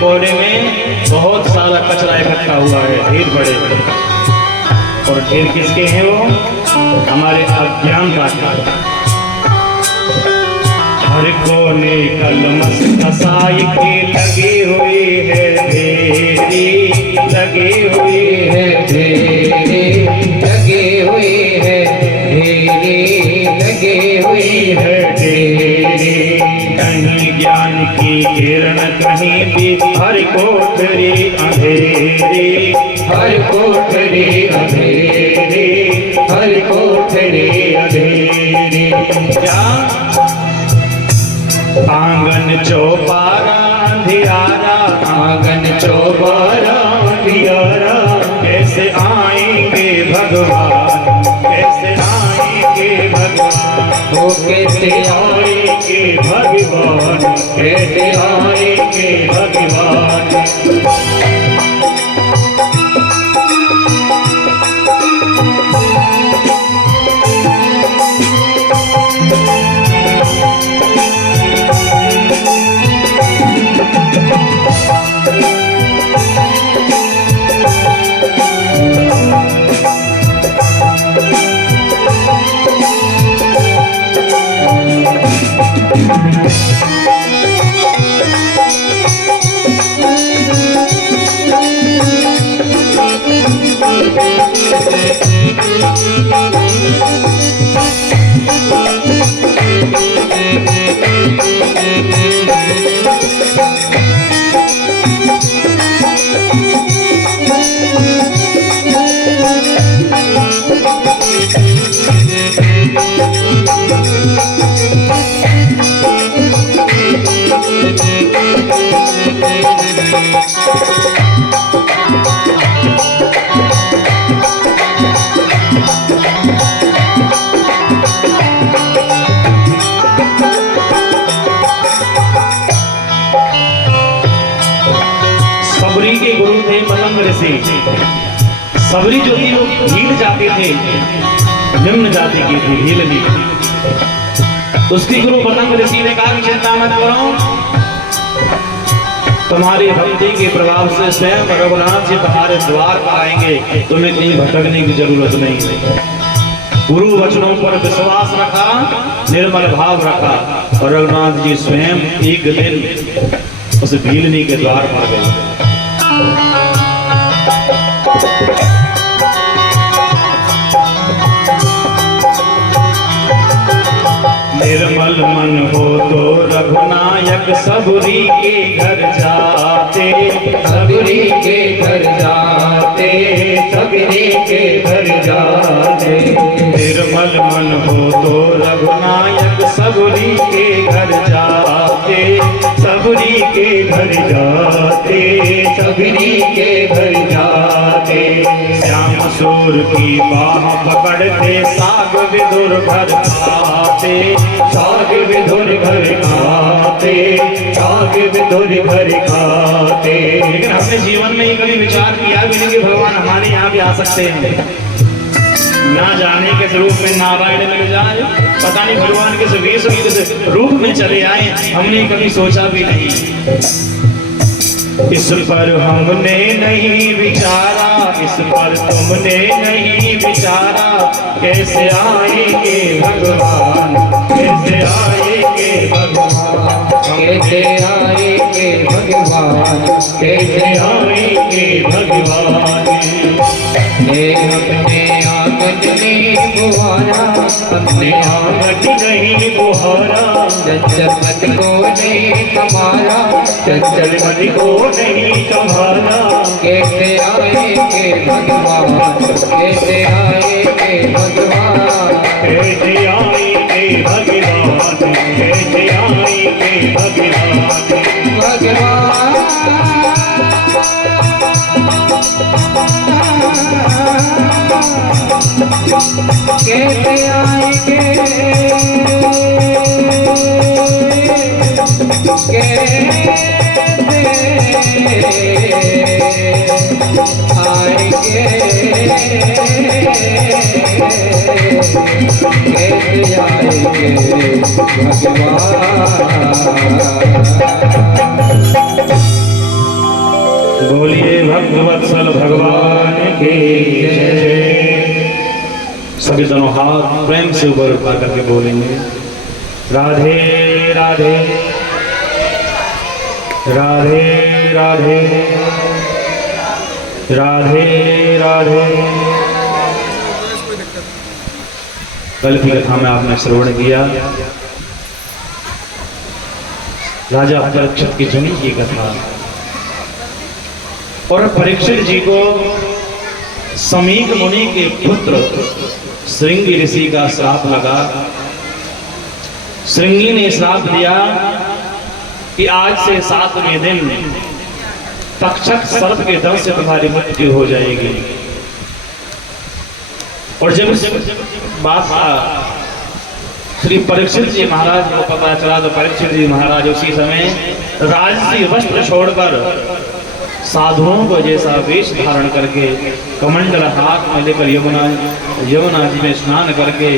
कोने में बहुत सारा कचरा इकट्ठा हुआ है, ढेर बड़े बड़े, और ढेर किसके हैं? वो हमारे अज्ञानता के। हर कोने कलमस फसाई के लगी हुई है ढेरी, लगी हुई है ढेरी, लगी हुई है ढेरी, लगी हुई है ढेरी। कहीं ज्ञान की किरण, कहीं भी हर कोठरी अंधेरी, हर कोठरी अंधेरी, हर कोठरी अंधेरी। क्या आंगन चौबारा अंधियारा, आंगन चौबारा अंधियारा। कैसे आएंगे भगवान, कैसे आएंगे भगवान, वो कैसे आएंगे भगवान, कैसे आएंगे भगवान। सबरी के गुरु थे मलंग ऋषि। सबरी जो थी वो भील जाति थे, निम्न जाति की थी, भीलनी। उसके गुरु मलंग ऋषि ने कहा कि चिंता मत करो, तुम्हारी भक्ति के प्रभाव से स्वयं रघुनाथ जी तुम्हारे द्वार पर आएंगे, तुम्हें कहीं भटकने की जरूरत नहीं है। गुरु वचनों पर विश्वास रखा, निर्मल भाव रखा, और रघुनाथ जी स्वयं एक दिन उस भीलनी के द्वार पर गए। निर्मल मन हो तो रघुनायक सबरी के घर जाते, सबरी के घर जाते, सबरी के घर जाते। निर्मल मन हो तो रघुनायक सबरी के घर जाते, सबरी के घर जाते, सबरी के घर जाते। श्याम सूर की बाह पकड़ते साग विदुर भर खाते, साग विधुर घर खाते, साग विधुर घर खाते। लेकिन अपने जीवन में ही कभी विचार किया भी नहीं कि भगवान हमारे यहाँ भी आ सकते हैं। ना जाने किस रूप में नारायण मिल जाए, पता नहीं भगवान किस वेश में किस रूप में चले आए, हमने कभी सोचा भी नहीं। इस पर हमने नहीं विचारा, इस पर तुमने नहीं विचारा, कैसे आएंगे भगवान, कैसे आएंगे भगवान, कैसे आएंगे भगवान, कैसे आएंगे भगवान। अपने आंगन में बुहारा, अपने आंगन नहीं बुहारा, चंचल मन को नहीं संभाला, चंचल मन को नहीं संभाला। कैसे आएंगे भगवान, कैसे आएंगे भगवान, कैसे आएंगे भगवान, कैसे आएंगे भगवान। कैसे आएंगे, बोलिए भक्तवत्सल भगवान की जय। सभी दोनों हाथ प्रेम से ऊपर उठा करके बोलेंगे, राधे राधे राधे राधे राधे राधे। कल की कथा में आपने श्रवण किया राजा परीक्षित की जुनी की कथा, और परीक्षित जी को समीक मुनि के पुत्र श्रृंगी ऋषि का श्राप लगा। श्रृंगी ने श्राप दिया कि आज से 7वें दिन तक्षक सर्प के दंश से तुम्हारी मृत्यु हो जाएगी। और जब बात श्री परीक्षित जी महाराज को पता चला तो परीक्षित जी महाराज उसी समय राजसी वस्त्र छोड़कर साधुओं को जैसा वेश धारण करके कमंडल हाथ में लेकर यमुना जी में स्नान करके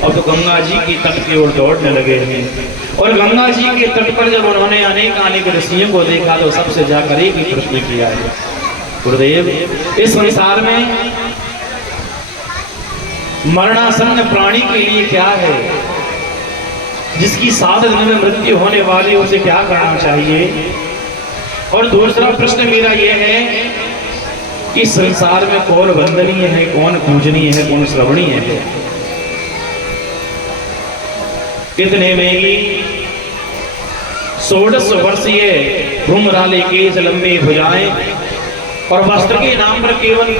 अब तो गंगा जी की तट की ओर दौड़ने लगे हैं। और गंगा जी के तट पर जब उन्होंने अनेक ऋषियों को देखा तो सबसे जाकर एक ही प्रश्न किया है, गुरुदेव इस संसार में मरणासन्न प्राणी के लिए क्या है, जिसकी 7 दिन में मृत्यु होने वाली उसे क्या करना चाहिए। और दूसरा प्रश्न मेरा यह है कि संसार में कौन वंदनीय है, कौन पूजनीय है, कौन श्रवणीय है। इतने में ही 16 वर्षीय घुमराले केस, लंबे भुजाएं और वस्त्र के नाम पर केवल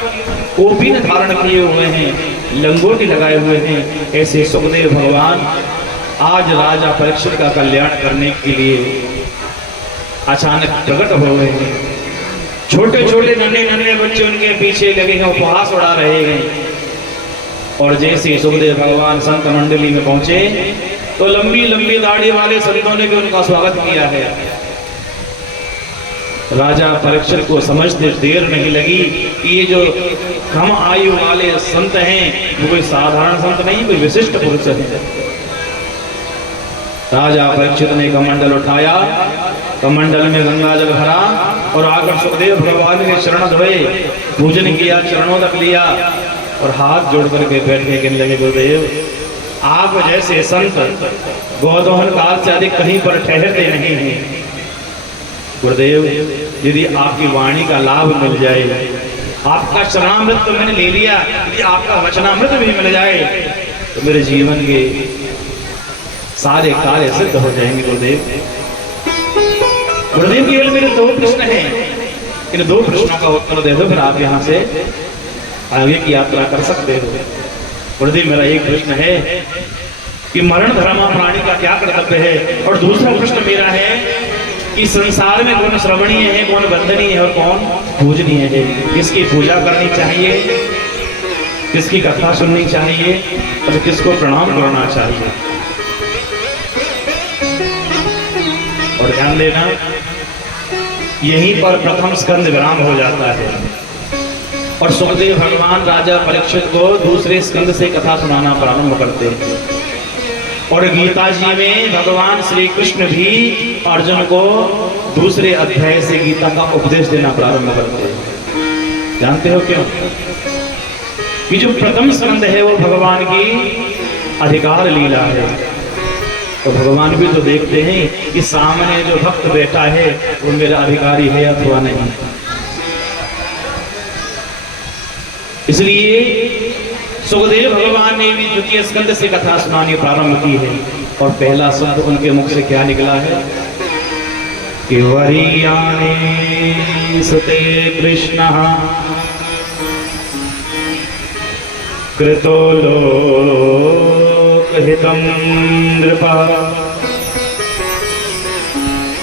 कोपीन धारण किए हुए हैं, लंगोटी लगाए हुए हैं, ऐसे सुखदेव भगवान आज राजा परीक्षित का कल्याण करने के लिए अचानक प्रकट हो गए हैं। छोटे छोटे नन्हे बच्चे उनके पीछे लगे हैं, उपहास उड़ा रहे हैं। और जैसे सुखदेव भगवान संत मंडली में पहुंचे तो लंबी लंबी दाढ़ी वाले संतों ने भी उनका स्वागत किया है। राजा परीक्षित को समझते देर नहीं लगी कि ये जो कम आयु वाले संत हैं वो कोई साधारण संत नहीं, कोई विशिष्ट पुरुष है। राजा परीक्षित ने कमंडल उठाया, कमंडल में गंगा जल भरा और आकर सुखदेव भगवान के चरण धोए, पूजन किया, चरणों तक लिया और हाथ जोड़ करके बैठने के लगे। गुरुदेव, आप जैसे संत गोदोहन काल से अधिक कहीं पर ठहरते नहीं हैं। गुरुदेव, यदि आपकी वाणी का लाभ मिल जाए, आपका चरणामृत तो मैंने ले लिया, यदि आपका वचनामृत भी मिल जाए तो मेरे जीवन के सारे कार्य सिद्ध हो जाएंगे। गुरुदेव, गुरुदेव केवल मेरे दो प्रश्न हैं, इन दो प्रश्नों का उत्तर दे दो, फिर आप यहाँ से आगे की यात्रा कर सकते हो। गुरुदेव, मेरा एक प्रश्न है कि मरण धर्म प्राणी का क्या कर्तव्य है, और दूसरा प्रश्न मेरा है कि संसार में कौन श्रवणीय है, कौन वंदनीय है और कौन पूजनीय है। किसकी पूजा करनी चाहिए, किसकी कथा सुननी चाहिए और किसको प्रणाम करना चाहिए। और ध्यान देना, यहीं पर प्रथम स्कंद विराम हो जाता है और सुखदेव भगवान राजा परीक्षित को दूसरे स्कंद से कथा सुनाना प्रारंभ करते हैं। और गीता जी में भगवान श्री कृष्ण भी अर्जुन को दूसरे अध्याय से गीता का उपदेश देना प्रारंभ करते हैं। जानते हो क्यों? कि जो प्रथम स्कंद है वो भगवान की अधिकार लीला है। तो भगवान भी तो देखते हैं कि सामने जो भक्त बैठा है वो मेरा अधिकारी है अथवा नहीं। इसलिए सुखदेव भगवान ने भी द्वितीय स्कंद से कथा सुनानी प्रारंभ की है और पहला शब्द उनके मुख से क्या निकला है कि वरीयानि सुते कृष्णः कृतो लोकहितं नृपः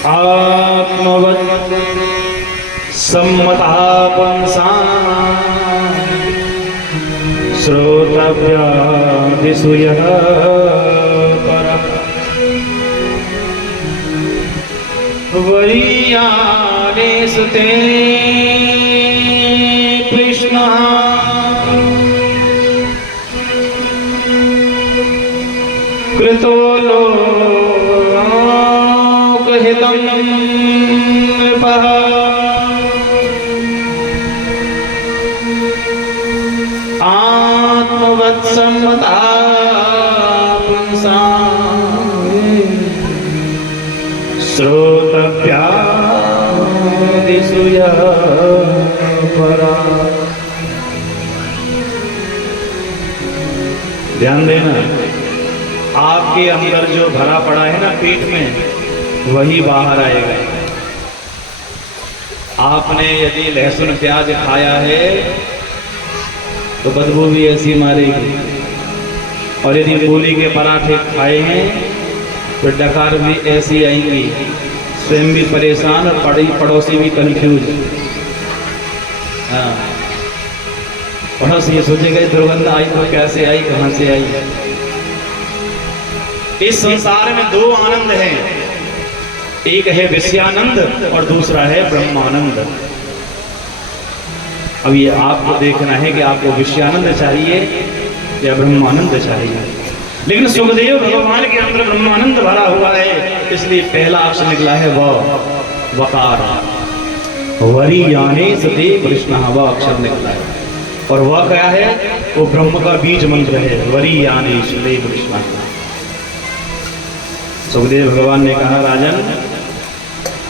आत्मवत् सम्मतः पुंसाम् श्रोतव्यादिषु यः परः। वरीयानि सुते कृष्णः कृतो लोकहितं नृपः आत्मवत्सम्मता पुंसाम् श्रोतव्यादिषु यः परः। ध्यान देना, आपके अंदर जो भरा पड़ा है ना पेट में, वही बाहर आएगा। आपने यदि लहसुन प्याज खाया है तो बदबू भी ऐसी मारेगी, और यदि मूली के पराठे खाए हैं तो डकार भी ऐसी आएंगी। स्वयं भी परेशान और पड़ोसी भी कंफ्यूज। हाँ, पड़ोसी ये सोचेगा दुर्गंध आई तो कैसे आई, कहाँ से आई। इस संसार में दो आनंद हैं, एक है विषयानंद और दूसरा है ब्रह्मानंद। अब ये आपको देखना है कि आपको विषयानंद चाहिए या ब्रह्मानंद चाहिए। लेकिन सुखदेव भगवान के अंदर ब्रह्मानंद भरा हुआ है, इसलिए पहला अक्षर निकला है वकार। वरीयानि सुते कृष्णः, वह अक्षर निकला है। और वह क्या है? वो ब्रह्म का बीज मंत्र है, वरीयानि सुते कृष्णः। सुखदेव भगवान ने कहा, राजन,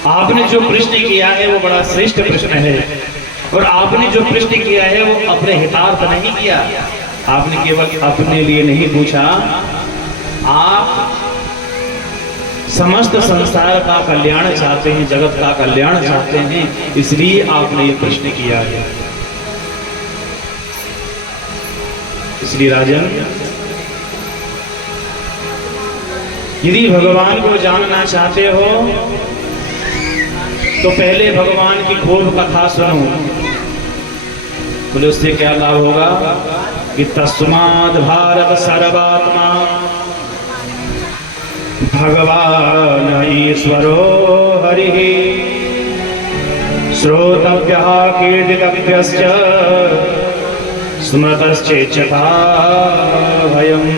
आपने जो प्रश्न किया है वो बड़ा श्रेष्ठ प्रश्न है, और आपने जो प्रश्न किया है वो अपने हितार्थ नहीं किया। आपने केवल अपने लिए नहीं पूछा, आप समस्त संसार का कल्याण चाहते हैं, जगत का कल्याण चाहते हैं, इसलिए आपने ये प्रश्न किया है। इसलिए राजन, यदि भगवान को जानना चाहते हो तो पहले भगवान की खूब कथा सुनो। बोले उससे क्या लाभ होगा कि तस्माद् भारत सर्वात्मा भगवान ईश्वरो हरिः श्रोतव्यः कीर्तितव्यश्च स्मृतश्चेच्छता भयम्।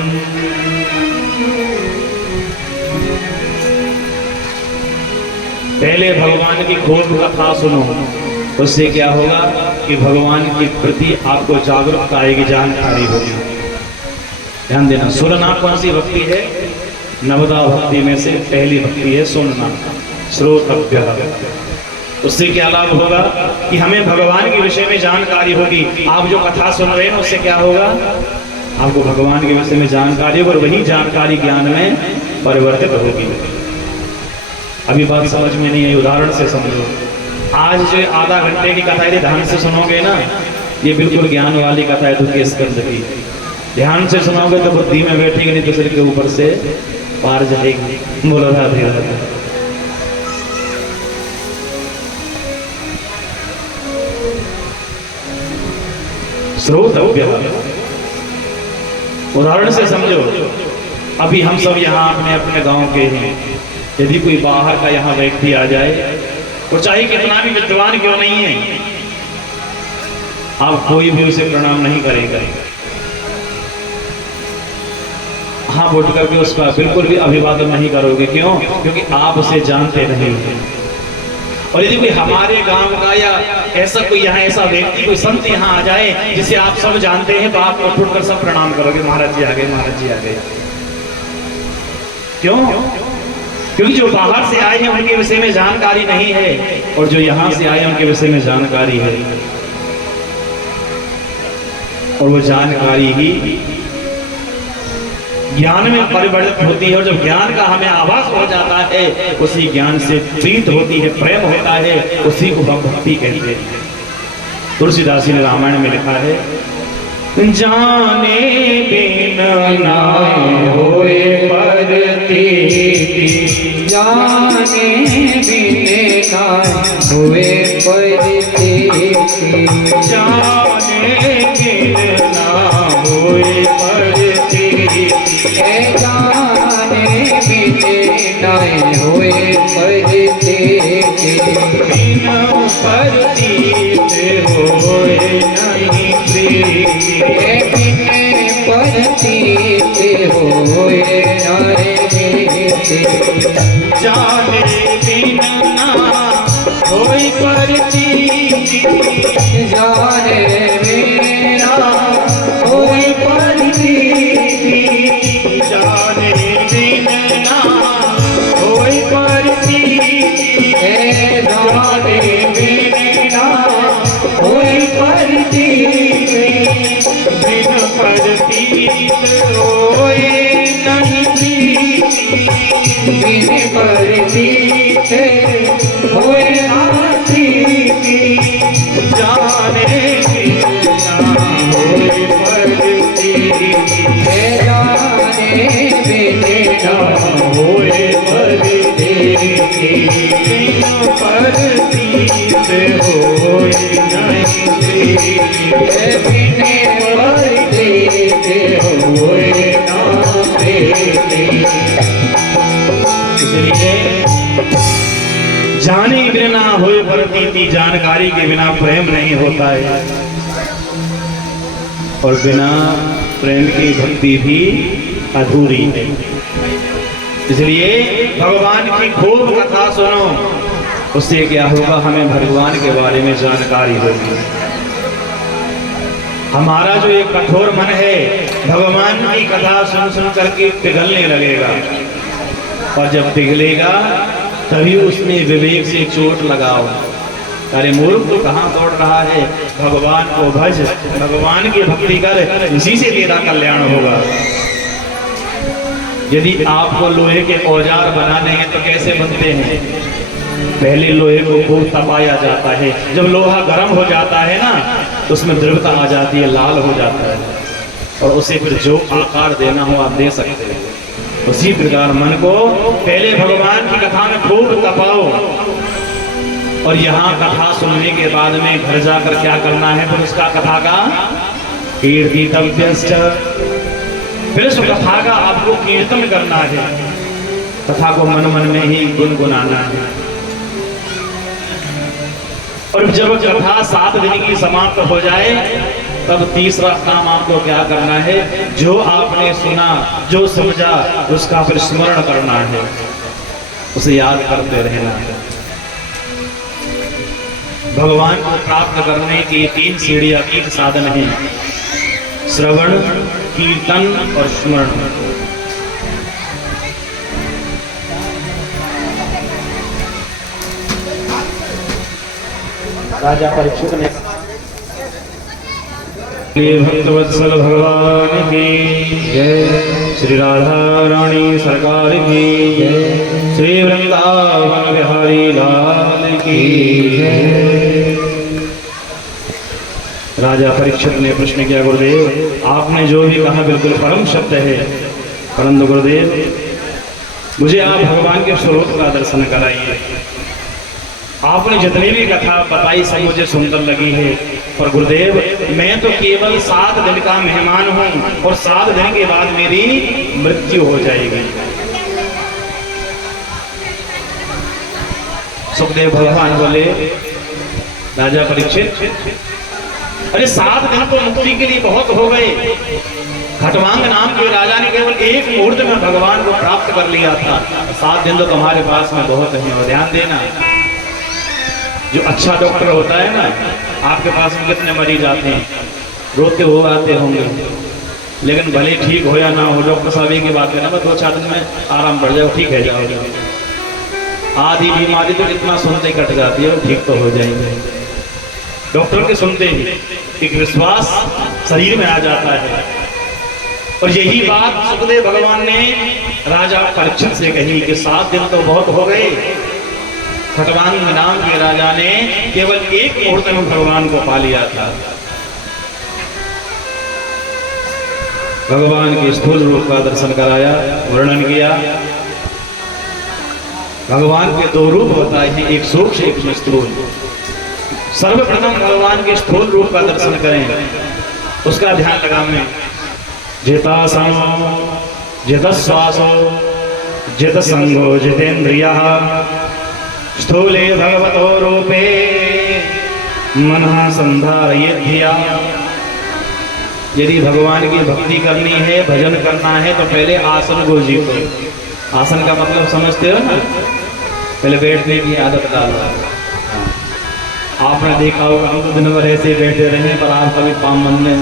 पहले भगवान की खूब कथा सुनो, उससे क्या होगा कि भगवान के प्रति आपको जागरूकता आएगी, जानकारी होगी। ध्यान देना, सुनना कौन सी भक्ति है? नवदा भक्ति में से पहली भक्ति है सुनना, श्रोतव्य। उससे क्या लाभ होगा कि हमें भगवान के विषय में जानकारी होगी। आप जो कथा सुन रहे हैं उससे क्या होगा? आपको भगवान के विषय में जानकारी होगी और वही जानकारी ज्ञान में परिवर्तित होगी। अभी बात समझ में नहीं आई, उदाहरण से समझो। आज जो आधा घंटे की कथा यदि ध्यान से सुनोगे ना, ये बिल्कुल ज्ञान वाली कथा है द्वितीय स्कंद की। ध्यान से सुनोगे तो बुद्धि में बैठेगी, नहीं तो सिर के ऊपर से पार जाएगी। बोलो राधे राधे। श्रोतव्य, उदाहरण से समझो। अभी हम सब यहाँ अपने अपने गांव के हैं, यदि कोई बाहर का यहाँ व्यक्ति आ जाए, वो चाहे कितना भी विद्वान क्यों नहीं है, आप कोई भी उसे प्रणाम नहीं करेगा। हाँ, उठ करके उसका बिल्कुल भी अभिवादन नहीं करोगे। क्यों? क्योंकि आप उसे जानते नहीं हैं। और यदि कोई हमारे गांव का या ऐसा कोई यहाँ ऐसा व्यक्ति, कोई संत यहाँ आ जाए जिसे आप सब जानते हैं, तो आप उठ कर सब प्रणाम करोगे, महाराज जी आ गए, महाराज जी आ गए। क्यों? क्योंकि जो बाहर से आए हैं उनके विषय में जानकारी नहीं है, और जो यहाँ से आए उनके विषय में जानकारी है। और वो जानकारी ही ज्ञान में परिवर्तित होती है, और जब ज्ञान का हमें आभास हो जाता है, उसी ज्ञान से प्रीत होती है, प्रेम होता है, उसी को हम भक्ति कहते हैं। तुलसीदास जी ने रामायण में लिखा है, जाने बिन नाय होए परतीति, जाने बिन नाय होए परतीति, जाने बिन ना होए परतीति, जाने बिन नाय होए परतीति, बिन परतीत होए नहीं प्रीति, बिन परतीत होए नाय प्रीति, जाने बिन ना होए परतीति, जाने बिन ना होए परतीति, जाने बिन ना होए परतीति, जाने बिन ना होए परतीति, बिन परतीत होए नहीं प्रीति, बिन परतीत होए ना प्रीति, जाने बिन ना होए परतीति, जाने बिन ना होए परतीति, बिन परतीत होए नहीं प्रीति, बिन परतीत होए ना प्रीति। इसलिए जाने बिना होए परतीति, जानकारी के बिना प्रेम नहीं होता है, और बिना प्रेम की भक्ति भी अधूरी है। इसलिए भगवान की खूब कथा सुनो, उससे क्या होगा? हमें भगवान के बारे में जानकारी होगी। हमारा जो एक कठोर मन है, भगवान की कथा सुन सुन करके पिघलने लगेगा, और जब पिघलेगा तभी उसमें विवेक से चोट लगाओ। अरे मूर्ख, तो कहाँ दौड़ रहा है? भगवान को भज, भगवान की भक्ति कर, इसी से तेरा कल्याण होगा। यदि आपको लोहे के औजार बनाने हैं तो कैसे बनते हैं? पहले लोहे को खूब तपाया जाता है, जब लोहा गर्म हो जाता है ना, तो उसमें द्रवता आ जाती है, लाल हो जाता है, और उसे फिर जो आकार देना हो आप दे सकते हैं। उसी प्रकार मन को पहले भगवान की कथा में खूब तपाओ, और यहाँ कथा सुनने के बाद में घर जाकर क्या करना है? फिर उसका कथा का कीर्तितव्यश्च, फिर उस कथा का आपको कीर्तन करना है, कथा को मन मन में ही गुनगुनाना है। और जब कथा 7 दिन की समाप्त हो जाए, तब तीसरा काम आपको क्या करना है? जो आपने सुना, जो समझा, उसका फिर स्मरण करना है, उसे याद करते रहना है। भगवान को प्राप्त करने की 3 सीढ़ियां, 3 साधन हैं: श्रवण, कीर्तन और स्मरण। राजा परीक्षित ने भक्तवत्सल भगवान की जय, श्री राधा रानी सरकार की जय, श्री वृंदावन बिहारी लाल की जय। राजा परीक्षित ने प्रश्न किया, गुरुदेव आपने जो भी कहा बिल्कुल परम सत्य है, परंतु गुरुदेव मुझे आप भगवान के स्वरूप का दर्शन कराइए। आपने जितनी भी कथा बताई सब मुझे सुंदर लगी है, पर गुरुदेव मैं तो केवल 7 दिन का मेहमान हूं और 7 दिन के बाद मेरी मृत्यु हो जाएगी। सुखदेव भगवान बोले, राजा परीक्षित अरे 7 दिन तो मुक्ति के लिए बहुत हो गए। खटवांग नाम के राजा ने केवल 1 मुहूर्त में भगवान को प्राप्त कर लिया था। 7 दिन तो तुम्हारे पास में बहुत है। और ध्यान देना, जो अच्छा डॉक्टर होता है ना, आपके पास में कितने मरीज आते हैं, रोते हुए आते होंगे, लेकिन भले ठीक हो या ना हो, डॉक्टर साहब की बात है ना, 2-4 दिन में आराम पड़ जाओ, ठीक है जाओगे। आधी बीमारी तो इतना सुनते कट जाती है, ठीक तो हो जाएंगे। डॉक्टर के सुनते ही एक विश्वास शरीर में आ जाता है। और यही बात सुखदेव भगवान ने राजा परीक्षित से कही कि 7 दिन तो बहुत हो गए। खटवांग नाम के राजा ने केवल 1 मुहूर्त में भगवान को पा लिया था। भगवान के स्थूल रूप का दर्शन कराया, वर्णन किया। भगवान के 2 रूप बताए हैं, एक सूक्ष्म एक स्थूल। सर्वप्रथम भगवान के स्थूल रूप का दर्शन करें, उसका ध्यान लगाएं। जितासनो जितश्वासो जितसंगो जितेन्द्रियः स्थूले भगवतो रूपे मनः संधारयेत् धिया। यदि भगवान की भक्ति करनी है, भजन करना है, तो पहले आसन को जीतो। आसन का मतलब समझते हो ना, पहले बैठने की आदत डालो। आपने देखा होगा हम तो दिन भर ऐसे बैठे रहे, पर आप कभी पाम मन में।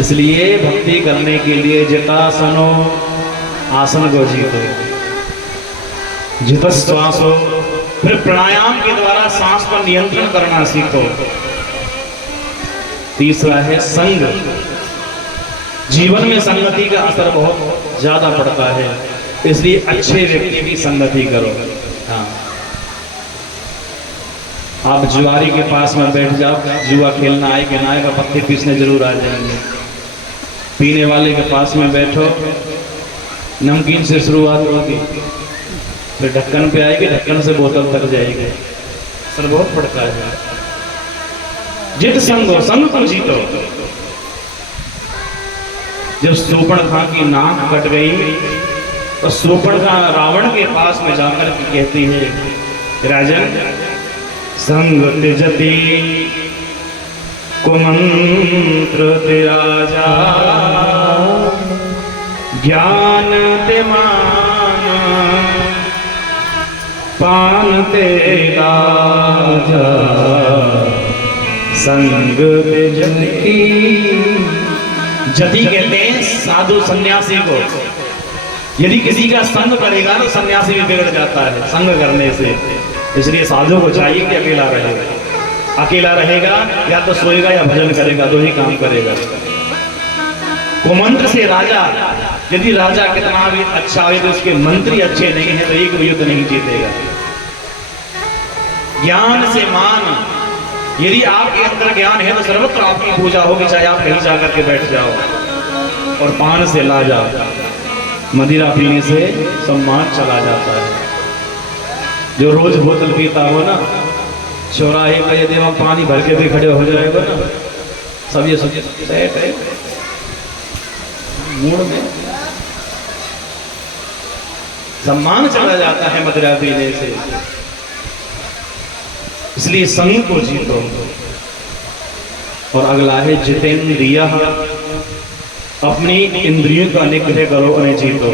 इसलिए भक्ति करने के लिए जितासनो, आसन को जीतो, जितश्वासो, फिर प्राणायाम के द्वारा सांस पर नियंत्रण करना सीखो। तीसरा है संग। जीवन में संगति का असर बहुत ज्यादा पड़ता है, इसलिए अच्छे व्यक्ति की संगति करो। हाँ, आप जुआरी के पास में बैठ जाओ, जुआ खेलना आए कि ना आए, पत्ते पीसने जरूर आ जाएंगे। पीने वाले के पास में बैठो, नमकीन से शुरुआत होगी, फिर ढक्कन पे आएगी, ढक्कन से बोतल तक जाएगी, सर बहुत पड़ता है। जित संग, संग को जीतो। जब शूर्पणखा की नाक कट गई तो शूर्पणखा रावण के पास में जाकर के कहती है, राजन संग त्यजति कुमंत्र ते राजा, ज्ञान ते मान पान ते राजा, संग ते जति। जति कहते हैं साधु सन्यासी को। यदि किसी का संग करेगा तो सन्यासी भी बिगड़ जाता है संग करने से। इसलिए साधु को चाहिए कि अकेला रहेगा। अकेला रहेगा या तो सोएगा या भजन करेगा, 2 ही काम करेगा। कुमंत्र से राजा, यदि राजा कितना भी अच्छा है तो उसके मंत्री अच्छे नहीं है तो एक भी युद्ध नहीं जीतेगा। ज्ञान से मान, यदि आपके अंदर ज्ञान है तो सर्वत्र आपकी पूजा होगी, चाहे आप कहीं जाकर के बैठ जाओ। और पान से लाजा, मदिरा पीने से सम्मान चला जाता है। जो रोज बोतल पीता हो ना, चौराहे पर यदि हम पानी भर के भी खड़े हो जाएगा ना, सब ये सोचिए मूड में सम्मान चला जाता है मदिरा पीने से। इसलिए संग को जीतो। और अगला है जितेंद्रिय, अपनी इंद्रियों का निग्रह करो, उन्हें जीतो।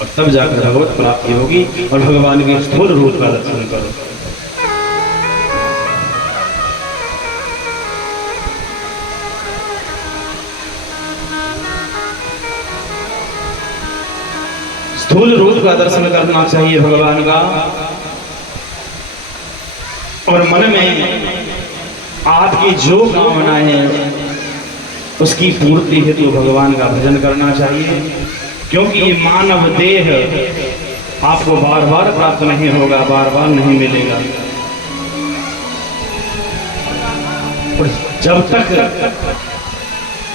और तब जाकर भगवत प्राप्ति होगी और भगवान के स्थूल रूप का दर्शन करो। स्थूल रूप का दर्शन करना चाहिए भगवान का, और मन में आपकी जो कामनाएं हैं उसकी पूर्ति हेतु तो भगवान का भजन करना चाहिए, क्योंकि ये मानव देह आपको बार बार प्राप्त नहीं होगा, बार बार नहीं मिलेगा। और जब तक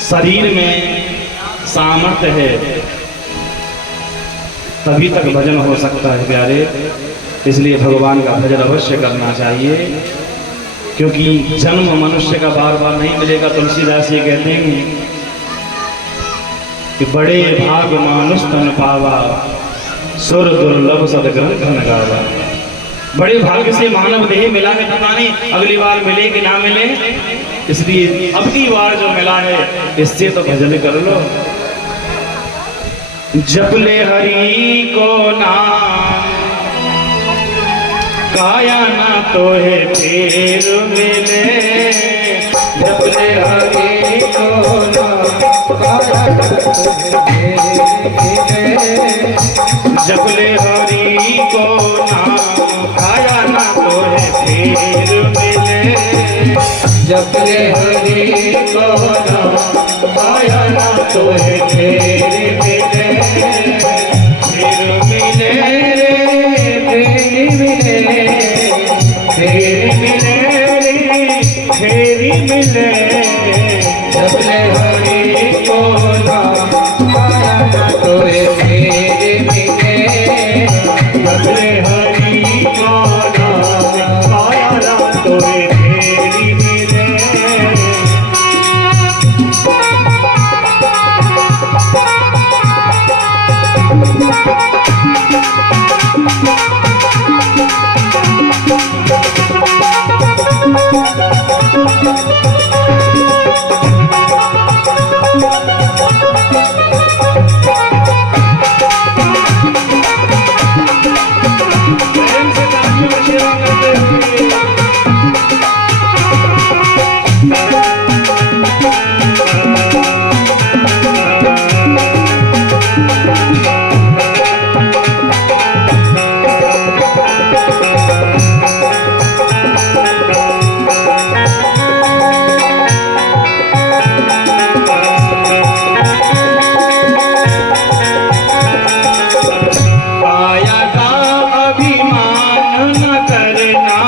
शरीर में सामर्थ्य है तभी तक भजन हो सकता है प्यारे। इसलिए भगवान का भजन अवश्य करना चाहिए, क्योंकि जन्म मनुष्य का बार बार नहीं मिलेगा। तुलसीदास ये कहते हैं कि बड़े भाग मानुष तन पावा, सुर दुर्लभ सदग्रंथ न गावा। बड़े भाग्य से मानव देह मिला है, पता नहीं अगली बार मिले कि ना मिले, इसलिए अब की बार जो मिला है इससे तो भजन कर लो। जप ले हरि को नाम, काया ना तो है फिर मिले। जप ले हरि को नाम, काया ना तो है फिर मिले। जप ले हरि को नाम, काया ना तो है फिर मिले। जप ले हरि को नाम, काया ना तो है फिर मिले। फिर मिले फिर मिले, फिर मिले फिर मिले। जप ले हरि को नाम, काया ना तो है फिर मिले। जप ले हरि को नाम, काया ना तो है फिर मिले। प्रेम से तालियों में सेवा करते हुए काया का अभिमान न करना,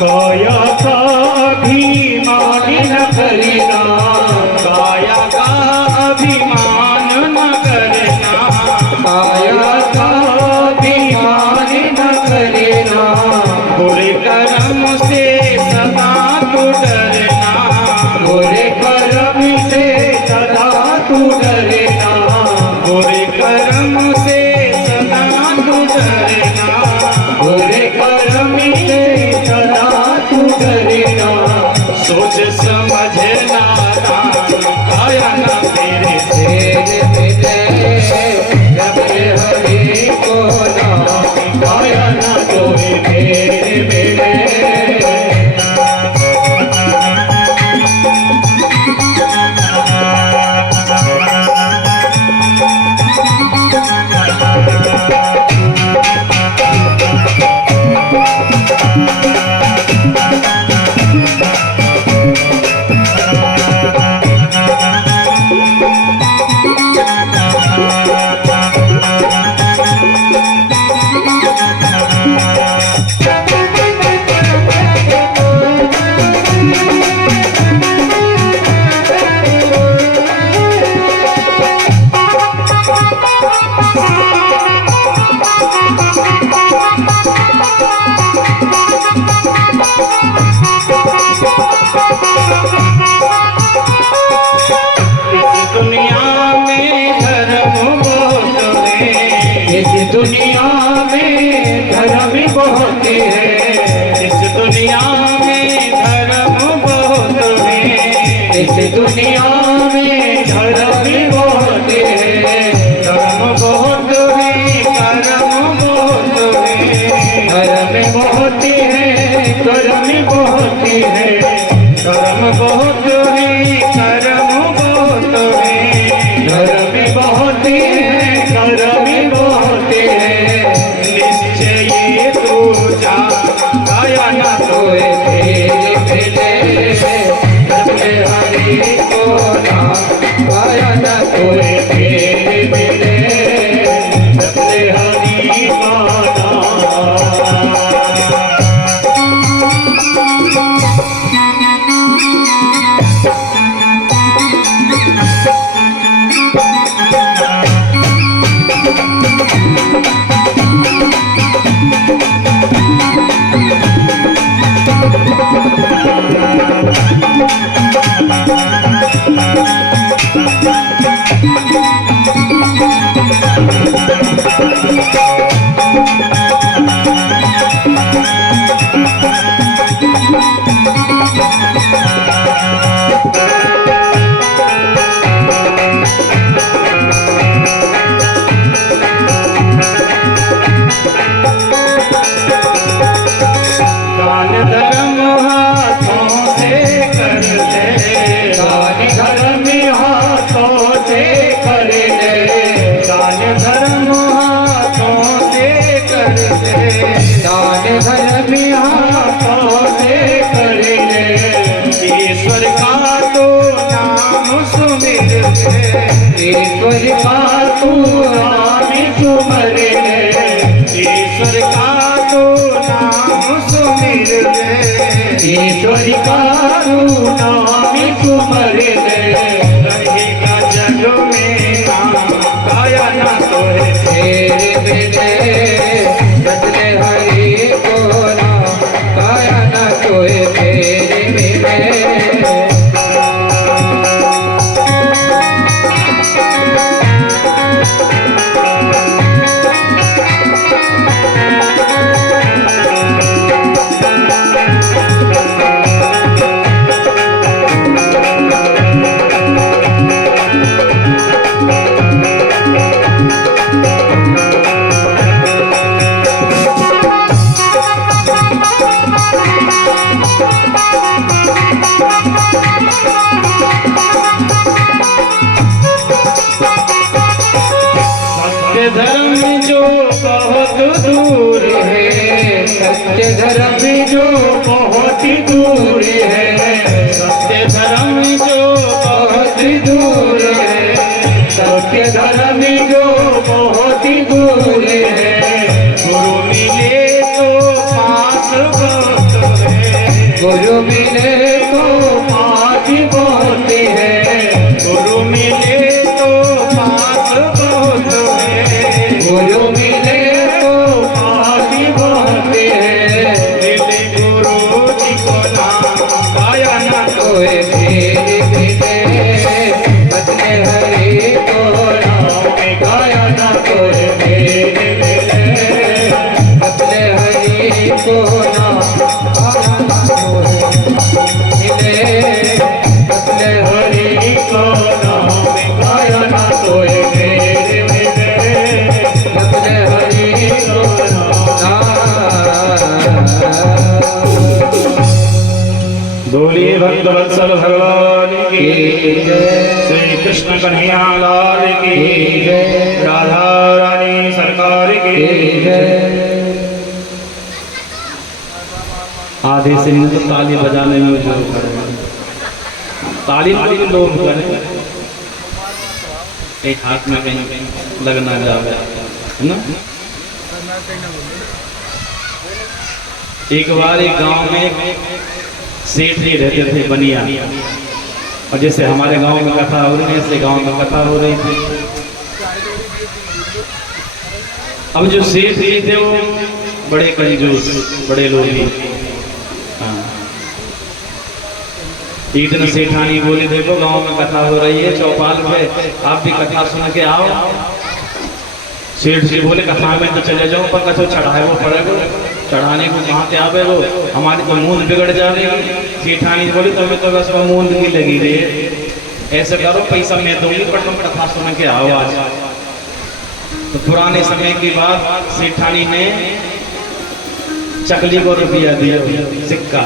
काया का अभिमान न करना, काया का अभिमान न करना। काया का अभिमान न करना। बुरे कर्म से सदा तू डरना, बुरे कर्म से सदा तू डरना। बुरे कर्म से सदा तू डरना। बुरे कर्म से सदा तू डरना। सोच समझना काया ना तेरे से। तेरे मिले जप ले हरि को नाम, काया ना तो है फिर मिले। दुनिया में धर्म बहुत है, इस दुनिया में धर्म बहुत है, इस दुनिया में धर्म बहुत है, धर्म बहुत है, बहुत है, धर्म बहुत है, कर्म बहुत है, धर्म बहुत है, कर्म बहुत है, निश्चय तू जा आया ना तोए तेरे मिले, अपने हरि को ना आया ना तोए तेरे मिले, अपने हरि को ना। दान धर्म हाथों से कर ले, दान धर्म हाथों से कर ले, दान धर्म हाथों से कर ले, दान धर्म हाथों से कर ले, ईश्वर का तो नाम सुमिर ले, ईश्वर का तू नाम सुमर ले, ईश्वर का तो नाम सुमिर ले, ईश्वर का नाम सुमर ले, रहेगा जग में नाम गाया ना तोरे तेरे मिले, बदले हरि को नाम गाया ना तोरे तेरे मिले। सत्य धर्म जो बहुत दूर है, सत्य धर्म जो बहुत दूर है, सत्य धर्म जो बहुत दूर है, सत्य धर्म जो बहुत दूर है, गुरु मिले तो पास बहुत है, गुरु मिले तो पास बहुत है, गुरु मिले तो पास बहुत है, गुरु मिले तो पास बहुत है, मिले गुरु जी को नाम गाया ना तोए तेरे मिले, बदले हरि को नाम गाया ना तोए तेरे मिले, बदले हरि को नाम गाया ना तोए मिले, बदले हरि को नाम गाया ना तोए तेरे मिले, बदले हरि को नाम। बोलिए भक्त वत्सल भगवान की जय। श्री कृष्ण कन्हैया लाल की जय। राधा रानी सरकार की आधे से मुझे ताली बजाने में जो करें, ताली में भी लोग करें, एक हाथ में कहीं लगना जाए, है ना। एक बार एक गांव में सेठ जी रहते थे बनिया, और जैसे हमारे गांव में कथा हो रही है ऐसे गांव में कथा हो रही थी। अब जो सेठ जी थे वो बड़े कंजूस, बड़े लोभी। हाँ, एक दिन सेठानी बोली, देखो गांव में कथा हो रही है चौपाल पे, आप भी कथा सुन के आओ। सेठ जी बोले, कथा में तो चले जाओ पर कथो चढ़ाए वो पड़ेगा, चढ़ाने को कहाँ से आवे वो, हमारी तो मूंद बिगड़ जाएगी। सेठानी बोली, तुम्हें तो बस वो मूंद की लगी रही है, ऐसे करो पैसा मैं दूंगी पर तुम कथा सुन के आओ आज। तो पुराने समय की बात, सेठानी ने चकली को रुपया दिया, सिक्का।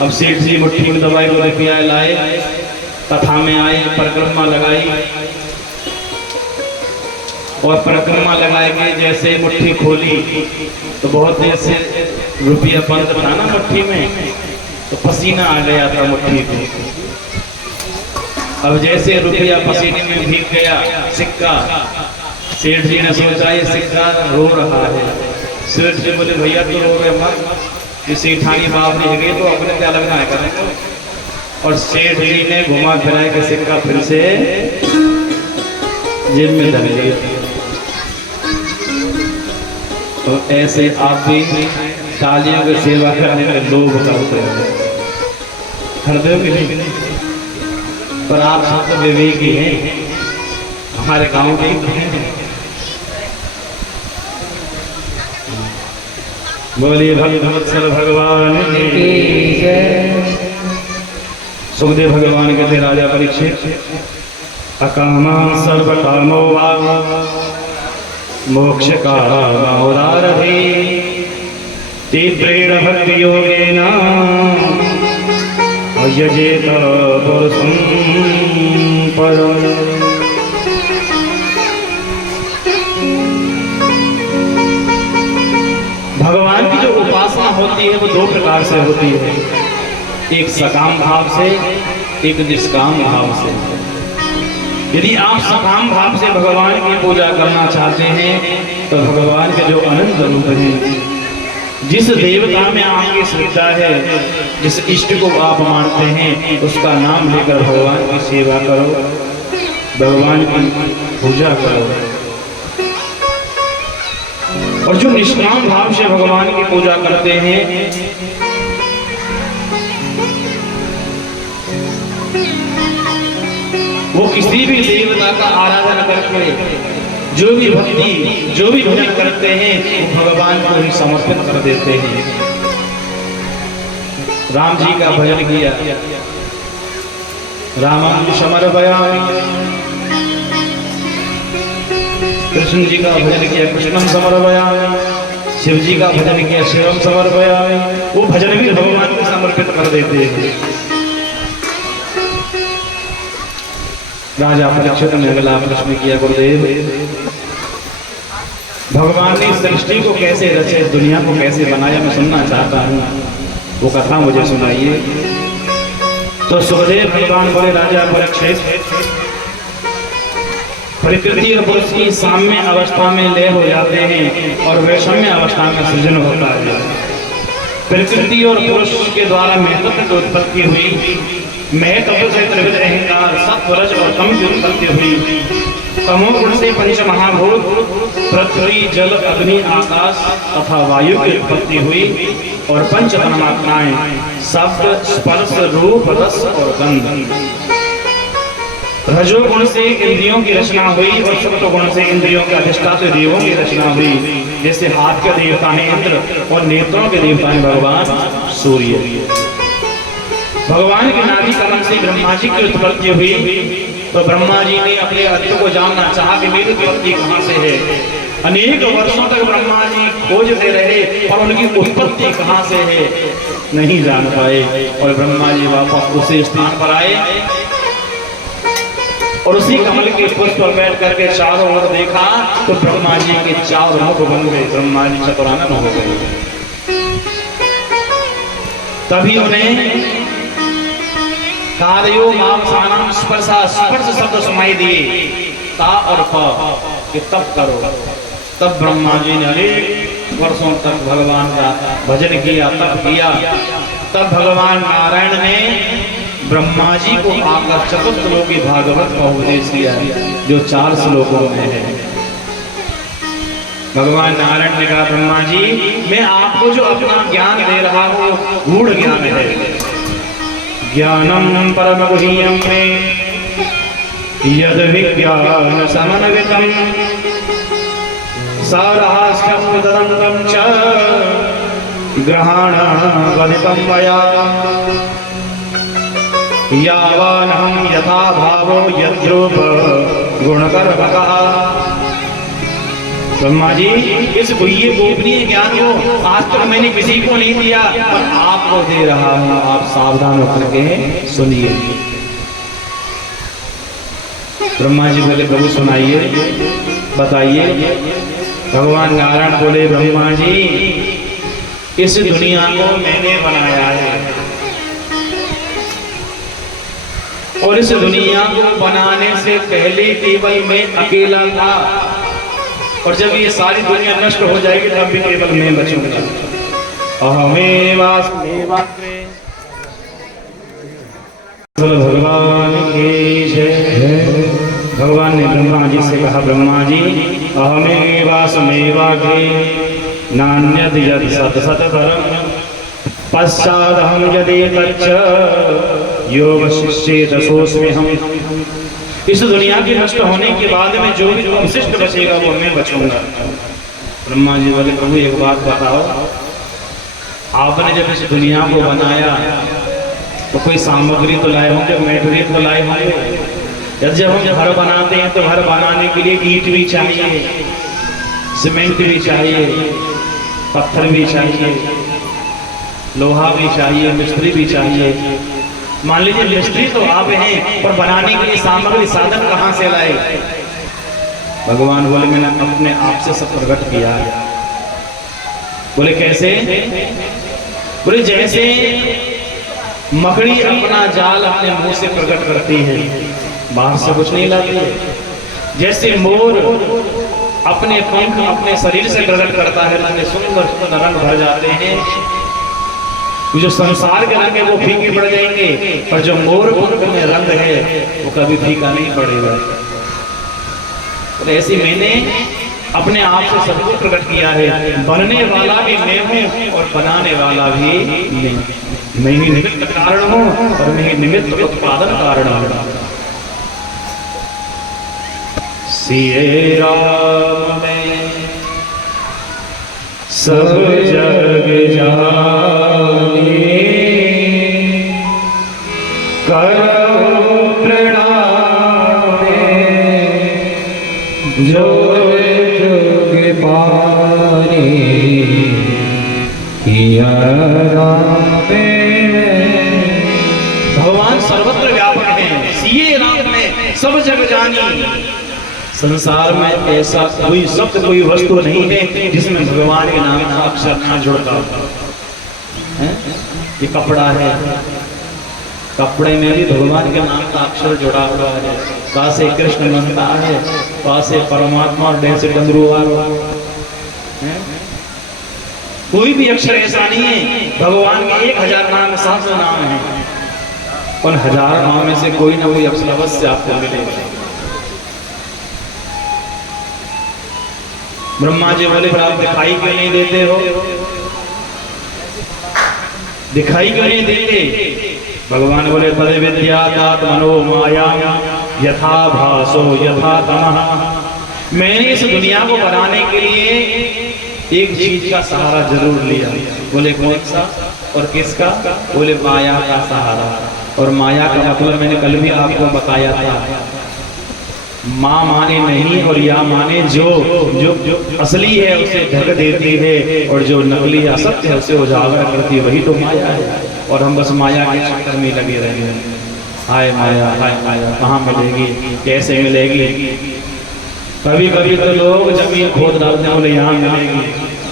अब सेठ जी मुट्ठी में दबाई को रुपया लाए, कथा में आए, परिक्रमा लगाई और परिक्रमा लगाए के जैसे मुट्ठी खोली तो बहुत देर से रुपया बंद था ना मुट्ठी में, तो पसीना आ गया था मुट्ठी में। अब जैसे रुपया पसीने में भीग गया, सिक्का, सेठ जी ने सोचा ये सिक्का रो रहा है। सेठ जी बोले भैया तो रो रहे मत, ये सेठानी बाप रह गई तो अपने क्या लगना है करेंगे। और सेठ जी ने घुमा फिरा के सिक्का फिर से जेब में धर लिया। तो ऐसे आप भी तालियों की सेवा करने में लोभ करते हैं, करते हो कि नहीं? पर आप सब तो विवेकी हैं, हमारे गांव के हैं। बोलिए भक्तवत्सल भगवान की जय। सुखदेव भगवान कहते राजा परीक्षित, अकामा सर्व कामो वा मोक्ष कामोदारभि तीव्रेण भक्ति योगेन यजेत पुरुषं परम्। भगवान की जो उपासना होती है वो दो प्रकार से होती है, एक सकाम भाव से, एक निष्काम भाव से। यदि आप सकाम भाव से भगवान की पूजा करना चाहते हैं तो भगवान के जो अनंत रूप हैं, जिस देवता में आपकी श्रद्धा है, जिस इष्ट को आप मानते हैं, उसका नाम लेकर भगवान की सेवा करो, भगवान की पूजा करो। और जो निष्काम भाव से भगवान की पूजा करते हैं, वो किसी भी देवता का आराधना करके जो भी भक्ति, जो भी भजन करते हैं, वो भगवान को ही समर्पित कर देते हैं। राम जी का भजन किया, रामं समर्पयामि। कृष्ण जी का भजन किया, कृष्णम समर्पयामि। शिव जी का भजन किया, शिवम समर्पयामि। वो भजन भी भगवान को समर्पित कर देते हैं। राजा परीक्षित ने अगला प्रश्न किया, गुरुदेव भगवान ने सृष्टि को कैसे रचे, दुनिया को कैसे बनाया, मैं सुनना चाहता हूँ, वो कथा मुझे सुनाइए। तो सुखदेव भगवान बोले, राजा परीक्षित प्रकृति और पुरुष की साम्य अवस्था में लय हो जाते हैं और वैषम्य अवस्था में सृजन होता है। प्रकृति और पुरुष के द्वारा महत्व की उत्पत्ति हुई, महत्व से त्रिविध अहंकार, सत्व रज और तम की उत्पत्ति हुई। तमोगुण से पंच महाभूत पृथ्वी जल अग्नि आकाश तथा वायु की उत्पत्ति हुई और पंच तन्मात्राएं शब्द स्पर्श रूप रस और गंध। रजोगुण से इंद्रियों की रचना हुई और सत्व गुण से इंद्रियों के अधिष्ठात्र देवों की रचना हुई। जैसे हाथ के देवता है इंद्र और नेत्रों के देवता है भगवान सूर्य। भगवान के नाभि कमल से ब्रह्मा जी की उत्पत्ति हुई तो ब्रह्मा जी ने अपने अस्तित्व को जानना चाहा कि मेरी उत्पत्ति कहाँ से है। अनेक वर्षों तक ब्रह्मा जी खोजते रहे और उनकी उत्पत्ति कहाँ से है नहीं जान पाए। और ब्रह्मा जी वापस उसी स्थान पर आए और उसी कमल के पुष्प पर बैठ करके चारों ओर देखा तो ब्रह्मा जी के चार मुख बन गए। ब्रह्मा जी चतुरानन हो गए। तभी उन्हें कार्यो मांसानाम स्पर्शा, स्पर्श शब्द सुनाई दिए, ता और प कि तब करो। तब ब्रह्मा जी ने अनेक वर्षों तक भगवान का भजन किया, तप किया। तब भगवान नारायण ने ब्रह्मा जी को आकर चतुर्श्लोकी भागवत का उपदेश किया जो 4 श्लोकों में है। भगवान नारायण ने कहा, ब्रह्मा जी मैं आपको जो अपना ज्ञान दे रहा हूँ गूढ़ ज्ञान है। ज्ञानम परम गुह्यम में यद विज्ञान समन्वितम सारहास्यम तदंतम च ग्रहण वदितम मया यावानहं यथा भावो यद्रूप गुणकर्मकः ब्रह्मा जी, इस ये गोपनीय ज्ञान को आज तक मैंने किसी को नहीं दिया, पर आपको दे रहा हूं, आप सावधान होकर के सुनिए। ब्रह्मा जी बोले प्रभु सुनाइए, बताइए। भगवान नारायण बोले ब्रह्मा जी, इस दुनिया को मैंने बनाया है और इस दुनिया को बनाने से पहले केवल मैं अकेला था, और जब ये सारी दुनिया नष्ट हो जाएगी तब भी केवल मैं बचूंगा। भगवान की जय। भगवान ने ब्रह्मा जी से कहा, ब्रह्मा जी अहमेवासमेवाग्रे नान्यद यद सत सत परम पश्चादहम यदि तच्च योग शिष्ये दशोस्मि हम। इस दुनिया के नष्ट होने के बाद में जो भी अवशिष्ट बचेगा वो मैं बचूंगा। ब्रह्मा जी बोले प्रभु एक बात बताओ, आपने जब इस दुनिया को बनाया तो कोई सामग्री तो लाए होंगे, मेटेरियल तो लाए होंगे। जब हम घर बनाते हैं तो घर बनाने के लिए ईंट भी चाहिए, सीमेंट भी चाहिए, पत्थर भी चाहिए, लोहा भी चाहिए, मिस्त्री भी चाहिए। मान लीजिए मिस्त्री तो आप हैं, पर बनाने के लिए सामग्री साधन कहाँ से लाए? भगवान बोले मैंने अपने आप से सब प्रकट किया। बोले कैसे? बोले जैसे मकड़ी अपना जाल अपने मुंह से प्रकट करती है, बाहर से कुछ नहीं लाती है। जैसे मोर अपने पंख अपने शरीर से प्रकट करता है, इतने सुंदर सुंदर रंग भर जाते हैं। जो संसार के रंग है वो फीके पड़ जाएंगे, पर जो मोर पंख में रंग है वो कभी फीका नहीं पड़ेगा। तो ऐसे मैंने अपने आप से सब कुछ प्रकट किया है। बनने वाला भी मैं हूँ और बनाने वाला भी मैं ही निमित्त कारण हूँ और मैं ही निमित्त उत्पादन कारण हूँ। सिए राम में सब जग जाने, करो प्रणाम जो जुग पारे, किया राम भगवान सर्वत्र व्यापक है। सिए राम में सब जग जानी। संसार में ऐसा कोई शब्द कोई वस्तु नहीं है जिसमें भगवान के नाम का अक्षर ना जुड़ता है। ये कपड़ा है, कपड़े में भी भगवान के नाम का अक्षर जुड़ा हुआ है। वहां से कृष्ण बनता है, वहां से परमात्मा और डे से डमरूवार। कोई भी अक्षर ऐसा नहीं है। भगवान के 1000 नाम में 700 नाम है, उन 1000 नाम में से कोई ना कोई अक्षर अवश्य आपको मिलेगा। ब्रह्मा जी बोले आप दिखाई क्यों नहीं देते हो? दिखाई क्यों नहीं देते? भगवान बोले तद विद्यात मनो माया यथा भासो यथा तमः। मैंने इस दुनिया को बनाने के लिए एक चीज का सहारा जरूर लिया। बोले कौन सा और किसका? बोले माया का सहारा। और माया का मतलब मैंने कल भी आपको बताया था, माँ माने नहीं और या माने जो जो जो असली है उसे ढक देती है, और जो नकली असत्य है उसे उजागर करती है, वही तो माया है। और हम बस माया के चक्कर में लगे रहेंगे। हाय माया, हाय माया, कहाँ मिलेगी, कैसे मिलेगी? कभी कभी तो लोग जमीन खोद डालते हैं, बोले यहाँ मिलेगी,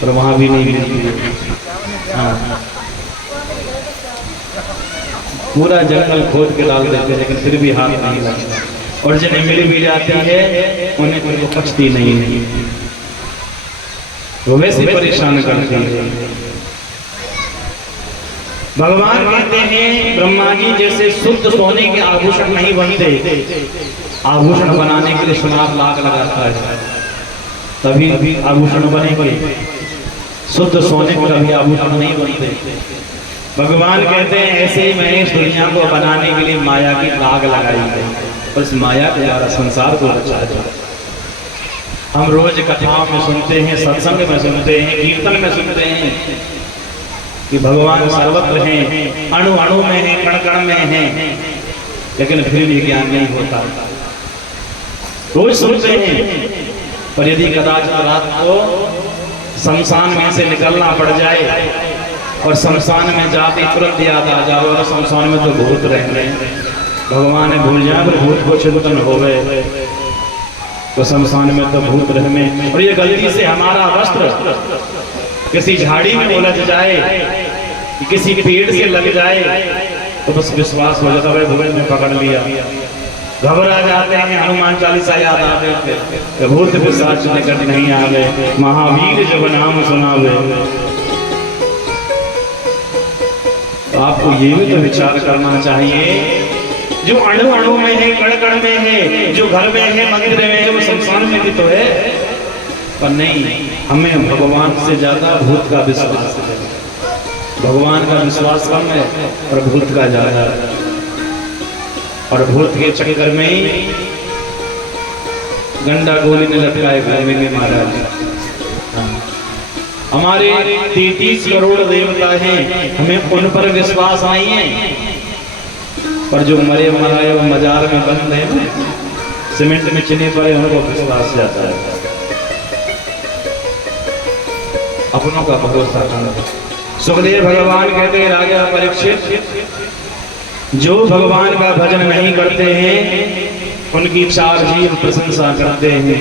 पर वहाँ भी नहीं मिलेगी। हाँ, पूरा जंगल खोद के डाल देते, लेकिन फिर भी हाथ नहीं लगता। और जिन्हें मिल भी जाती है उन्हें कोई पचती नहीं है, वो वैसे परेशान करती है। भगवान कहते हैं ब्रह्मा जी जैसे शुद्ध सोने के आभूषण नहीं बनते, आभूषण बनाने के लिए सुनार लाख लगाता है तभी आभूषण बनेंगे। शुद्ध सोने को कभी आभूषण नहीं बनते। भगवान कहते हैं ऐसे ही मैंने इस दुनिया को बनाने के लिए माया की आग लगाई है, और इस माया के द्वारा संसार को बचाया जाए। हम रोज कथाओं में सुनते हैं, सत्संग में सुनते हैं, कीर्तन में सुनते हैं कि भगवान सर्वत्र हैं, अणु अणु में हैं, कण कण में हैं, लेकिन फिर भी ज्ञान नहीं होता। रोज सुनते हैं और यदि कदाचित रात को शमशान में से निकलना पड़ जाए और शमशान में जाते तुरंत याद आ जाओ और शमशान में तो भूत रह रहे हैं, भगवान ने भूल जाए पर भूत को चिंतन हो गए तो शमशान में तो भूत रह में, और ये गलती से हमारा वस्त्र किसी झाड़ी में उलझ जाए, किसी पेड़ से लग जाए तो बस विश्वास हो जाता है भगवान ने पकड़ लिया, घबरा जाते हैं। हनुमान चालीसा याद आवे थे, भूत पिशाच निकट नहीं आवे, महावीर जब नाम सुनावे। तो आपको ये भी तो विचार करना चाहिए, जो अणु अणु में है, कण कण में है, जो घर में है, मंदिर में है, वो शमशान में भी तो है। पर नहीं, हमें भगवान से ज्यादा भूत का विश्वास है, भगवान का विश्वास कम है और भूत का ज्यादा है। और भूत के चक्कर में ही गंडा गोली ने लटकाए घूमे के महाराज। हमारे 33 करोड़ देवता हैं, हमें उन पर विश्वास नहीं है, पर जो मरे मराए वो मजार में बंद है, सीमेंट में चिने पड़े, उनको विश्वास जाता है। अपनों का भरोसा करना। सुखदेव भगवान कहते हैं राजा परीक्षित, जो भगवान का भजन नहीं करते हैं उनकी 4 जीव प्रशंसा करते हैं।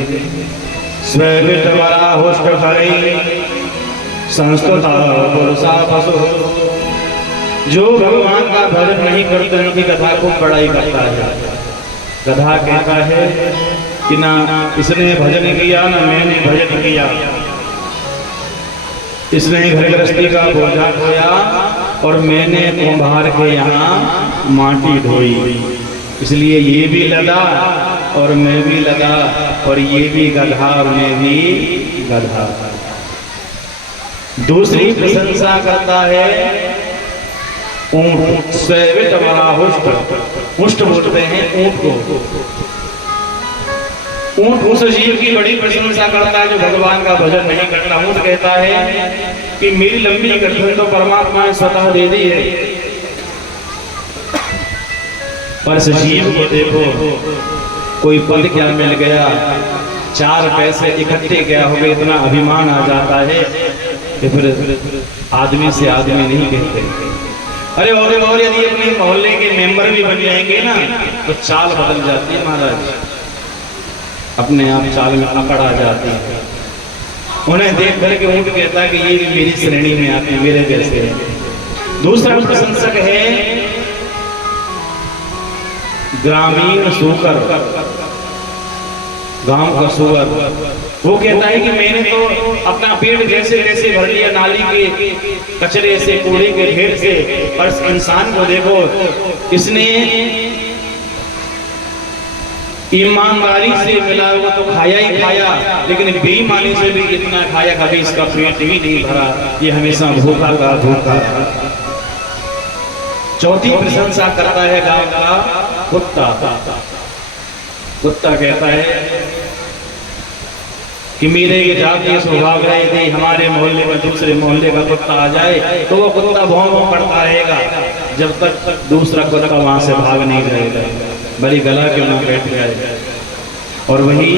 स्वगत वरा होष्ट भरे संस्तुता पुरुषा पशु, जो भगवान का भजन नहीं करते उनकी कथा को बड़ाई करता है। गधा कहता है कि ना इसने भजन किया ना मैंने भजन किया, इसने घर गृहस्थी का बोझा ढोया और मैंने कुम्हार के यहाँ माटी ढोई, इसलिए ये भी लदा और मैं भी लदा और ये भी गधा और मैं भी गधा। दूसरी प्रशंसा करता है ऊंट, स्वैवित बड़ा हुष्ट, हुष्ट बोलते हैं ऊंट को। ऊंट उस जीव की बड़ी प्रशंसा करता है जो भगवान का भजन नहीं करता। ऊंट कहता है कि मेरी लंबी गर्दन तो परमात्मा ने स्वतः दे दी है, पर इस जीव को देखो, कोई पद क्या मिल गया, 4 पैसे इकट्ठे क्या हो गए, इतना अभिमान आ जाता है कि फिर आदमी से आदमी नहीं कहते। अरे और यदि अपने मोहल्ले के मेंबर भी बन जाएंगे ना तो चाल बदल जाती है महाराज, अपने आप चाल में अकड़ आ जाती है। उन्हें देख करके ऊंट कहता है कि ये भी मेरी श्रेणी में आते हैं, मेरे जैसे हैं। दूसरा प्रशंसक है ग्रामीण सूकर, गांव का सुअर। वो कहता है कि मैंने तो अपना पेट जैसे जैसे भर लिया नाली के कचरे से, कूड़े के ढेर से, और इस इंसान को देखो, इसने ईमानदारी से मिला हुआ तो खाया ही खाया, लेकिन बेईमानी से भी इतना खाया कभी इसका पेट भी नहीं भरा, ये हमेशा भूखा का भूखा। चौथी प्रशंसा करता है गांव का कुत्ता। कुत्ता कहता है कि मेरे ये जातीय स्वभाव रहे थे, हमारे मोहल्ले में दूसरे मोहल्ले का कुत्ता आ जाए तो वो कुत्ता भौं भौं करता रहेगा जब तक दूसरा कुत्ता वहां से भाग नहीं जाएगा, भले गला क्यों ना बैठ जाए। और वही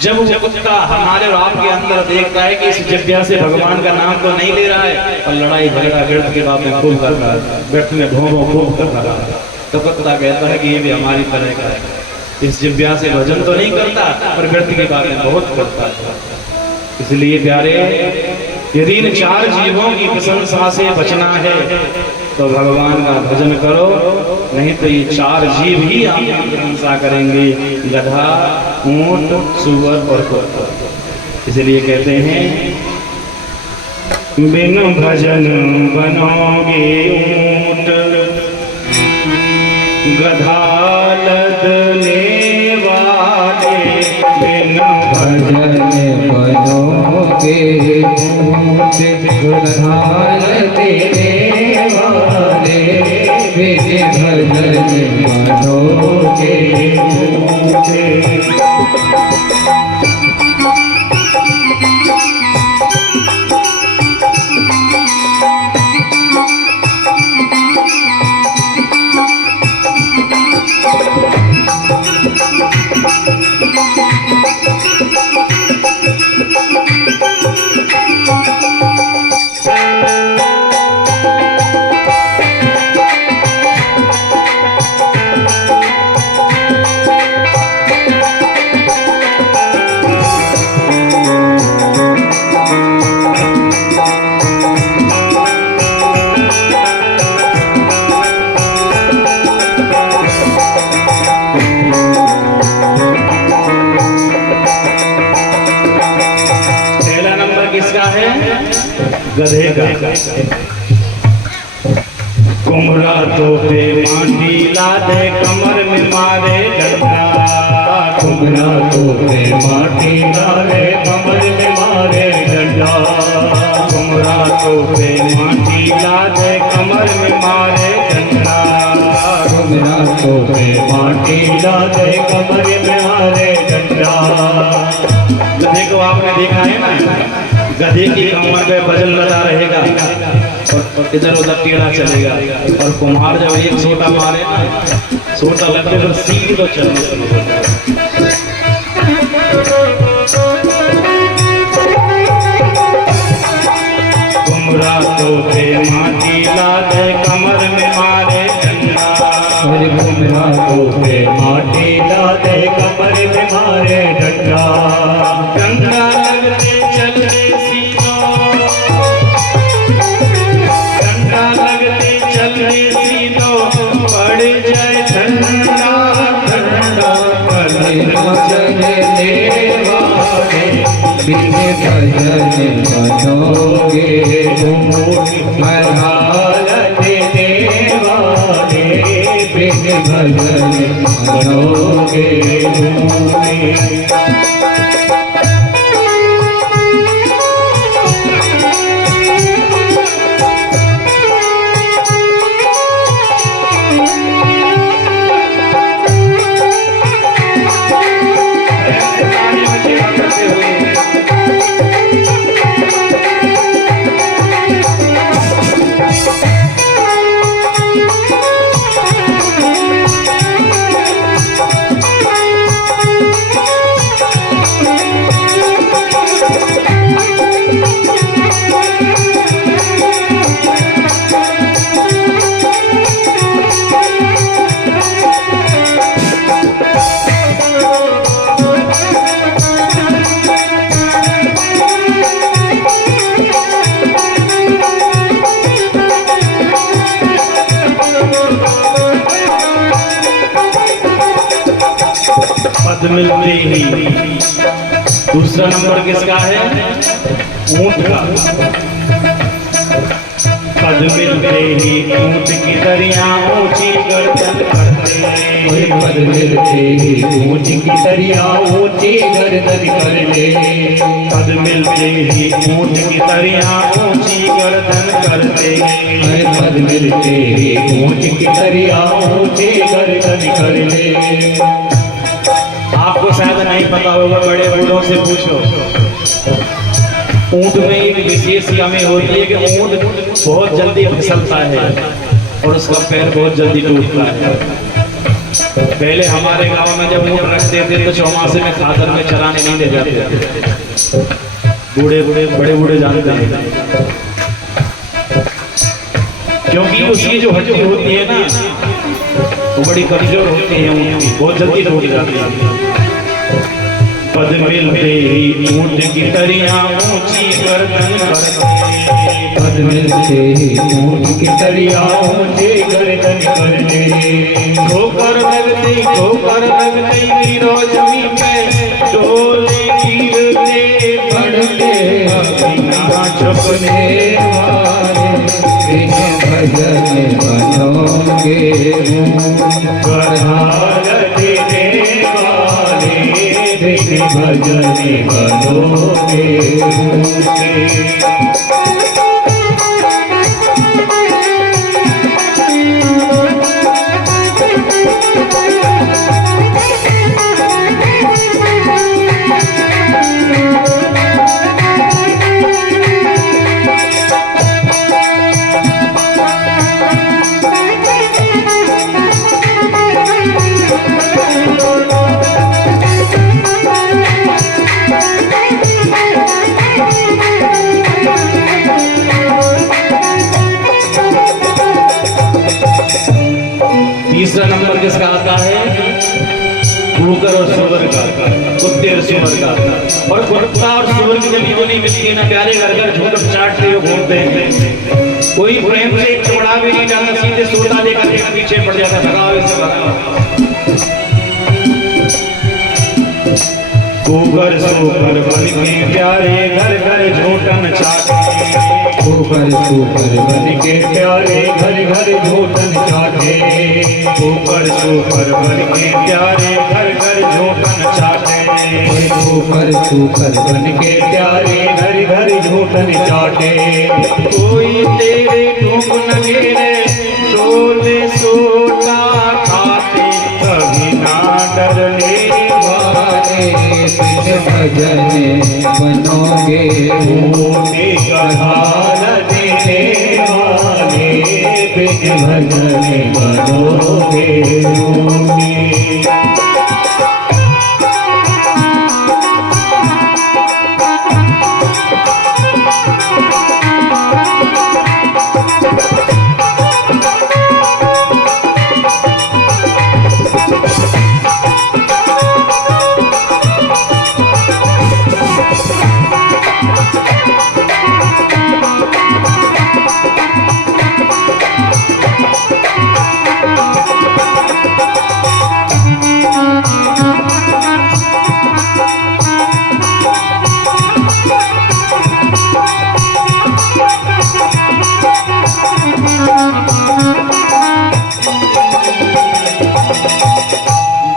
जब वो कुत्ता हमारे और आपके अंदर देखता है कि इस जिह्वा से भगवान का नाम तो नहीं ले रहा है और लड़ाई झगड़ा व्यर्थ के बात में खूब कर रहा है, व्यर्थ में भौं भौं खूब कर रहा है, तो कुत्ता कहता है कि ये भी हमारी तरह का है, इस जिह्वा से भजन तो नहीं करता पर व्यर्थ के बारे में बहुत करता है। इसलिए प्यारे, यदि इन 4 जीवों की प्रशंसा से बचना है तो भगवान का भजन करो, नहीं तो ये 4 जीव ही आपकी प्रशंसा करेंगे, गधा, ऊंट, सुअर और कुत्ता। इसलिए कहते हैं बिन भजन बनोगे ऊंट, गधा लदने वाले, बिन भजन बनोगे ऊंट, गधा लदने वाले, बिन भजन बनोगे ऊंट। गधे का कुम्हरा तो पे माटी लादे कमर में मारे डंडा कुम्हरा तो पे माटी डाले कमर में मारे डंडा कुम्हरा तो पे माटी लादे कमर में मारे डंडा कुम्हरा तो पे माटी डाले कमर में मारे डंडा। गधे को आपने देखा है ना, गधे की कमर पे वजन लगा रहेगा और इधर उधर टेढ़ा चलेगा, और कुम्हार जब एक सोटा मारे ना, सोटा लगने पर सीधे चलने शुरू हो जाए। कुम्हरा तो पे माटी लादे कमर में मारे डंडा कुम्हरा तो पे माटी डाले कमर में मारे डंडा। डंडा लगते चलते सीधो, डंडा लगते चलते सीधो पड़ जाए ठंडा ठंडा भजन देवाने बिन भजन मनोगे मरहालत देवाने बिन भजन मनोगे। पद मिलते ही दूसरा नंबर किसका है? ऊंट का। पद मिलते ही ऊंट की दरिया ऊंची गर्दन करते, पद मिलते ही ऊंट की दरिया ऊंची गर्दन कर ले। पद मिलते ही ऊंट की दरिया ऊंची गर्दन करते, पद मिलते ही ऊंट की दरिया ऊंची गर्दन कर ले। आपको शायद नहीं पता होगा, बड़े बूढ़ों से पूछो। ऊंट में एक विशेष कमी होती है कि ऊंट बहुत जल्दी फिसलता है और उसका पैर बहुत जल्दी टूटता है। पहले हमारे गांव में जब ऊंट रखते थे तो चौमासे में खादर में चराने नहीं ले जाते थे। बड़े बूढ़े जानते हैं, क्योंकि उसकी जो हड्डी होती है ना वो बड़ी कमजोर होती है, ऊंट की बहुत जल्दी टूट जाती है। पद मिलते ही ऊंट की दरिया ऊंची गर्दन करते, पद मिलते ही ऊंट की दरिया ऊंची गर्दन कर ले। ठोकर लगते गिरो जमीन पे डोले गिरते पड़ते बिना छपने वाले बिन भजन बनोगे। बरहालत देवाने बिन भजन बनोगे। तीसरा नंबर किसका आता है? कुकर और सुअर का, कुत्ते और सुअर का। और कुत्ता और सुअर की जब तो नहीं मिलती है ना, प्यारे घर घर झूठ चाटते हुए घूमते हैं। कोई प्रेम से एक टुकड़ा भी नहीं डालता, सीधे सोटा लेकर के पीछे पड़ जाता, भगावे से भगाओ। कुकर सुअर बन के प्यारे घर घर झूठन चाटते, ठोकर ठोकर बन के प्यारे घर घर झूठन चाटे ठोकर ठोकर बन के प्यारे घर घर झूठन चाटे ठोकर ठोकर बन के प्यारे घर घर झूठन चाटे कोई तेरे ठोक न गिरे डोले सोता खाते कभी ना डरने वाले बिन भजन बनोगे होने आधार देने वाले बिन भजन बनोगे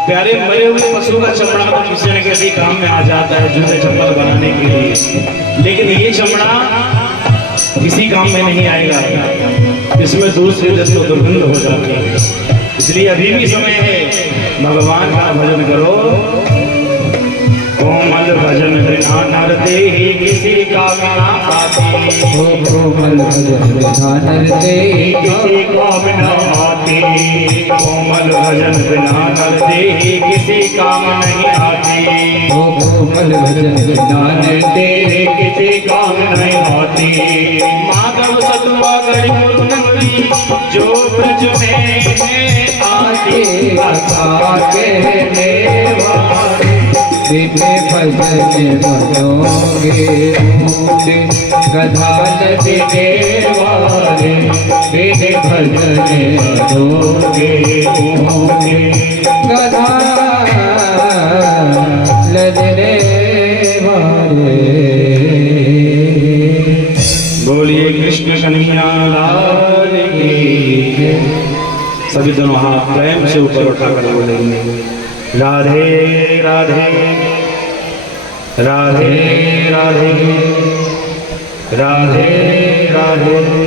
प्यारे मरे हुए पशु का चमड़ा तो किसी न किसी काम में आ जाता है जूते चप्पल बनाने के लिए, लेकिन ये चमड़ा किसी काम में नहीं आएगा, इसमें दूसरे दिन तो दुर्गंध हो जाती है। इसलिए अभी भी समय है, भगवान का भजन करो। कोमल भजन बिना नर देहि किसी काम ना आती, कोमल भजन बिना नर देहि किसी काम न आती कोमल भजन बिना नर देहि किसी काम नहीं आती, कोमल भजन बिना नर देहि किसी काम नहीं आती माधव सतुआ गरीब नंदी जो ब्रज में आती, कथा कहने वाले बिन भजन बनोगे ऊँटे गधान देने वाले बिन भजन बनोगे ऊँटे गधान देने वाले। बोलिए कृष्ण कन्हैया लाल की जय। सभी दोनों हाथ प्रेम से ऊपर उठाकर बोलेंगे राधे राधे राधे राधे राधे राधे।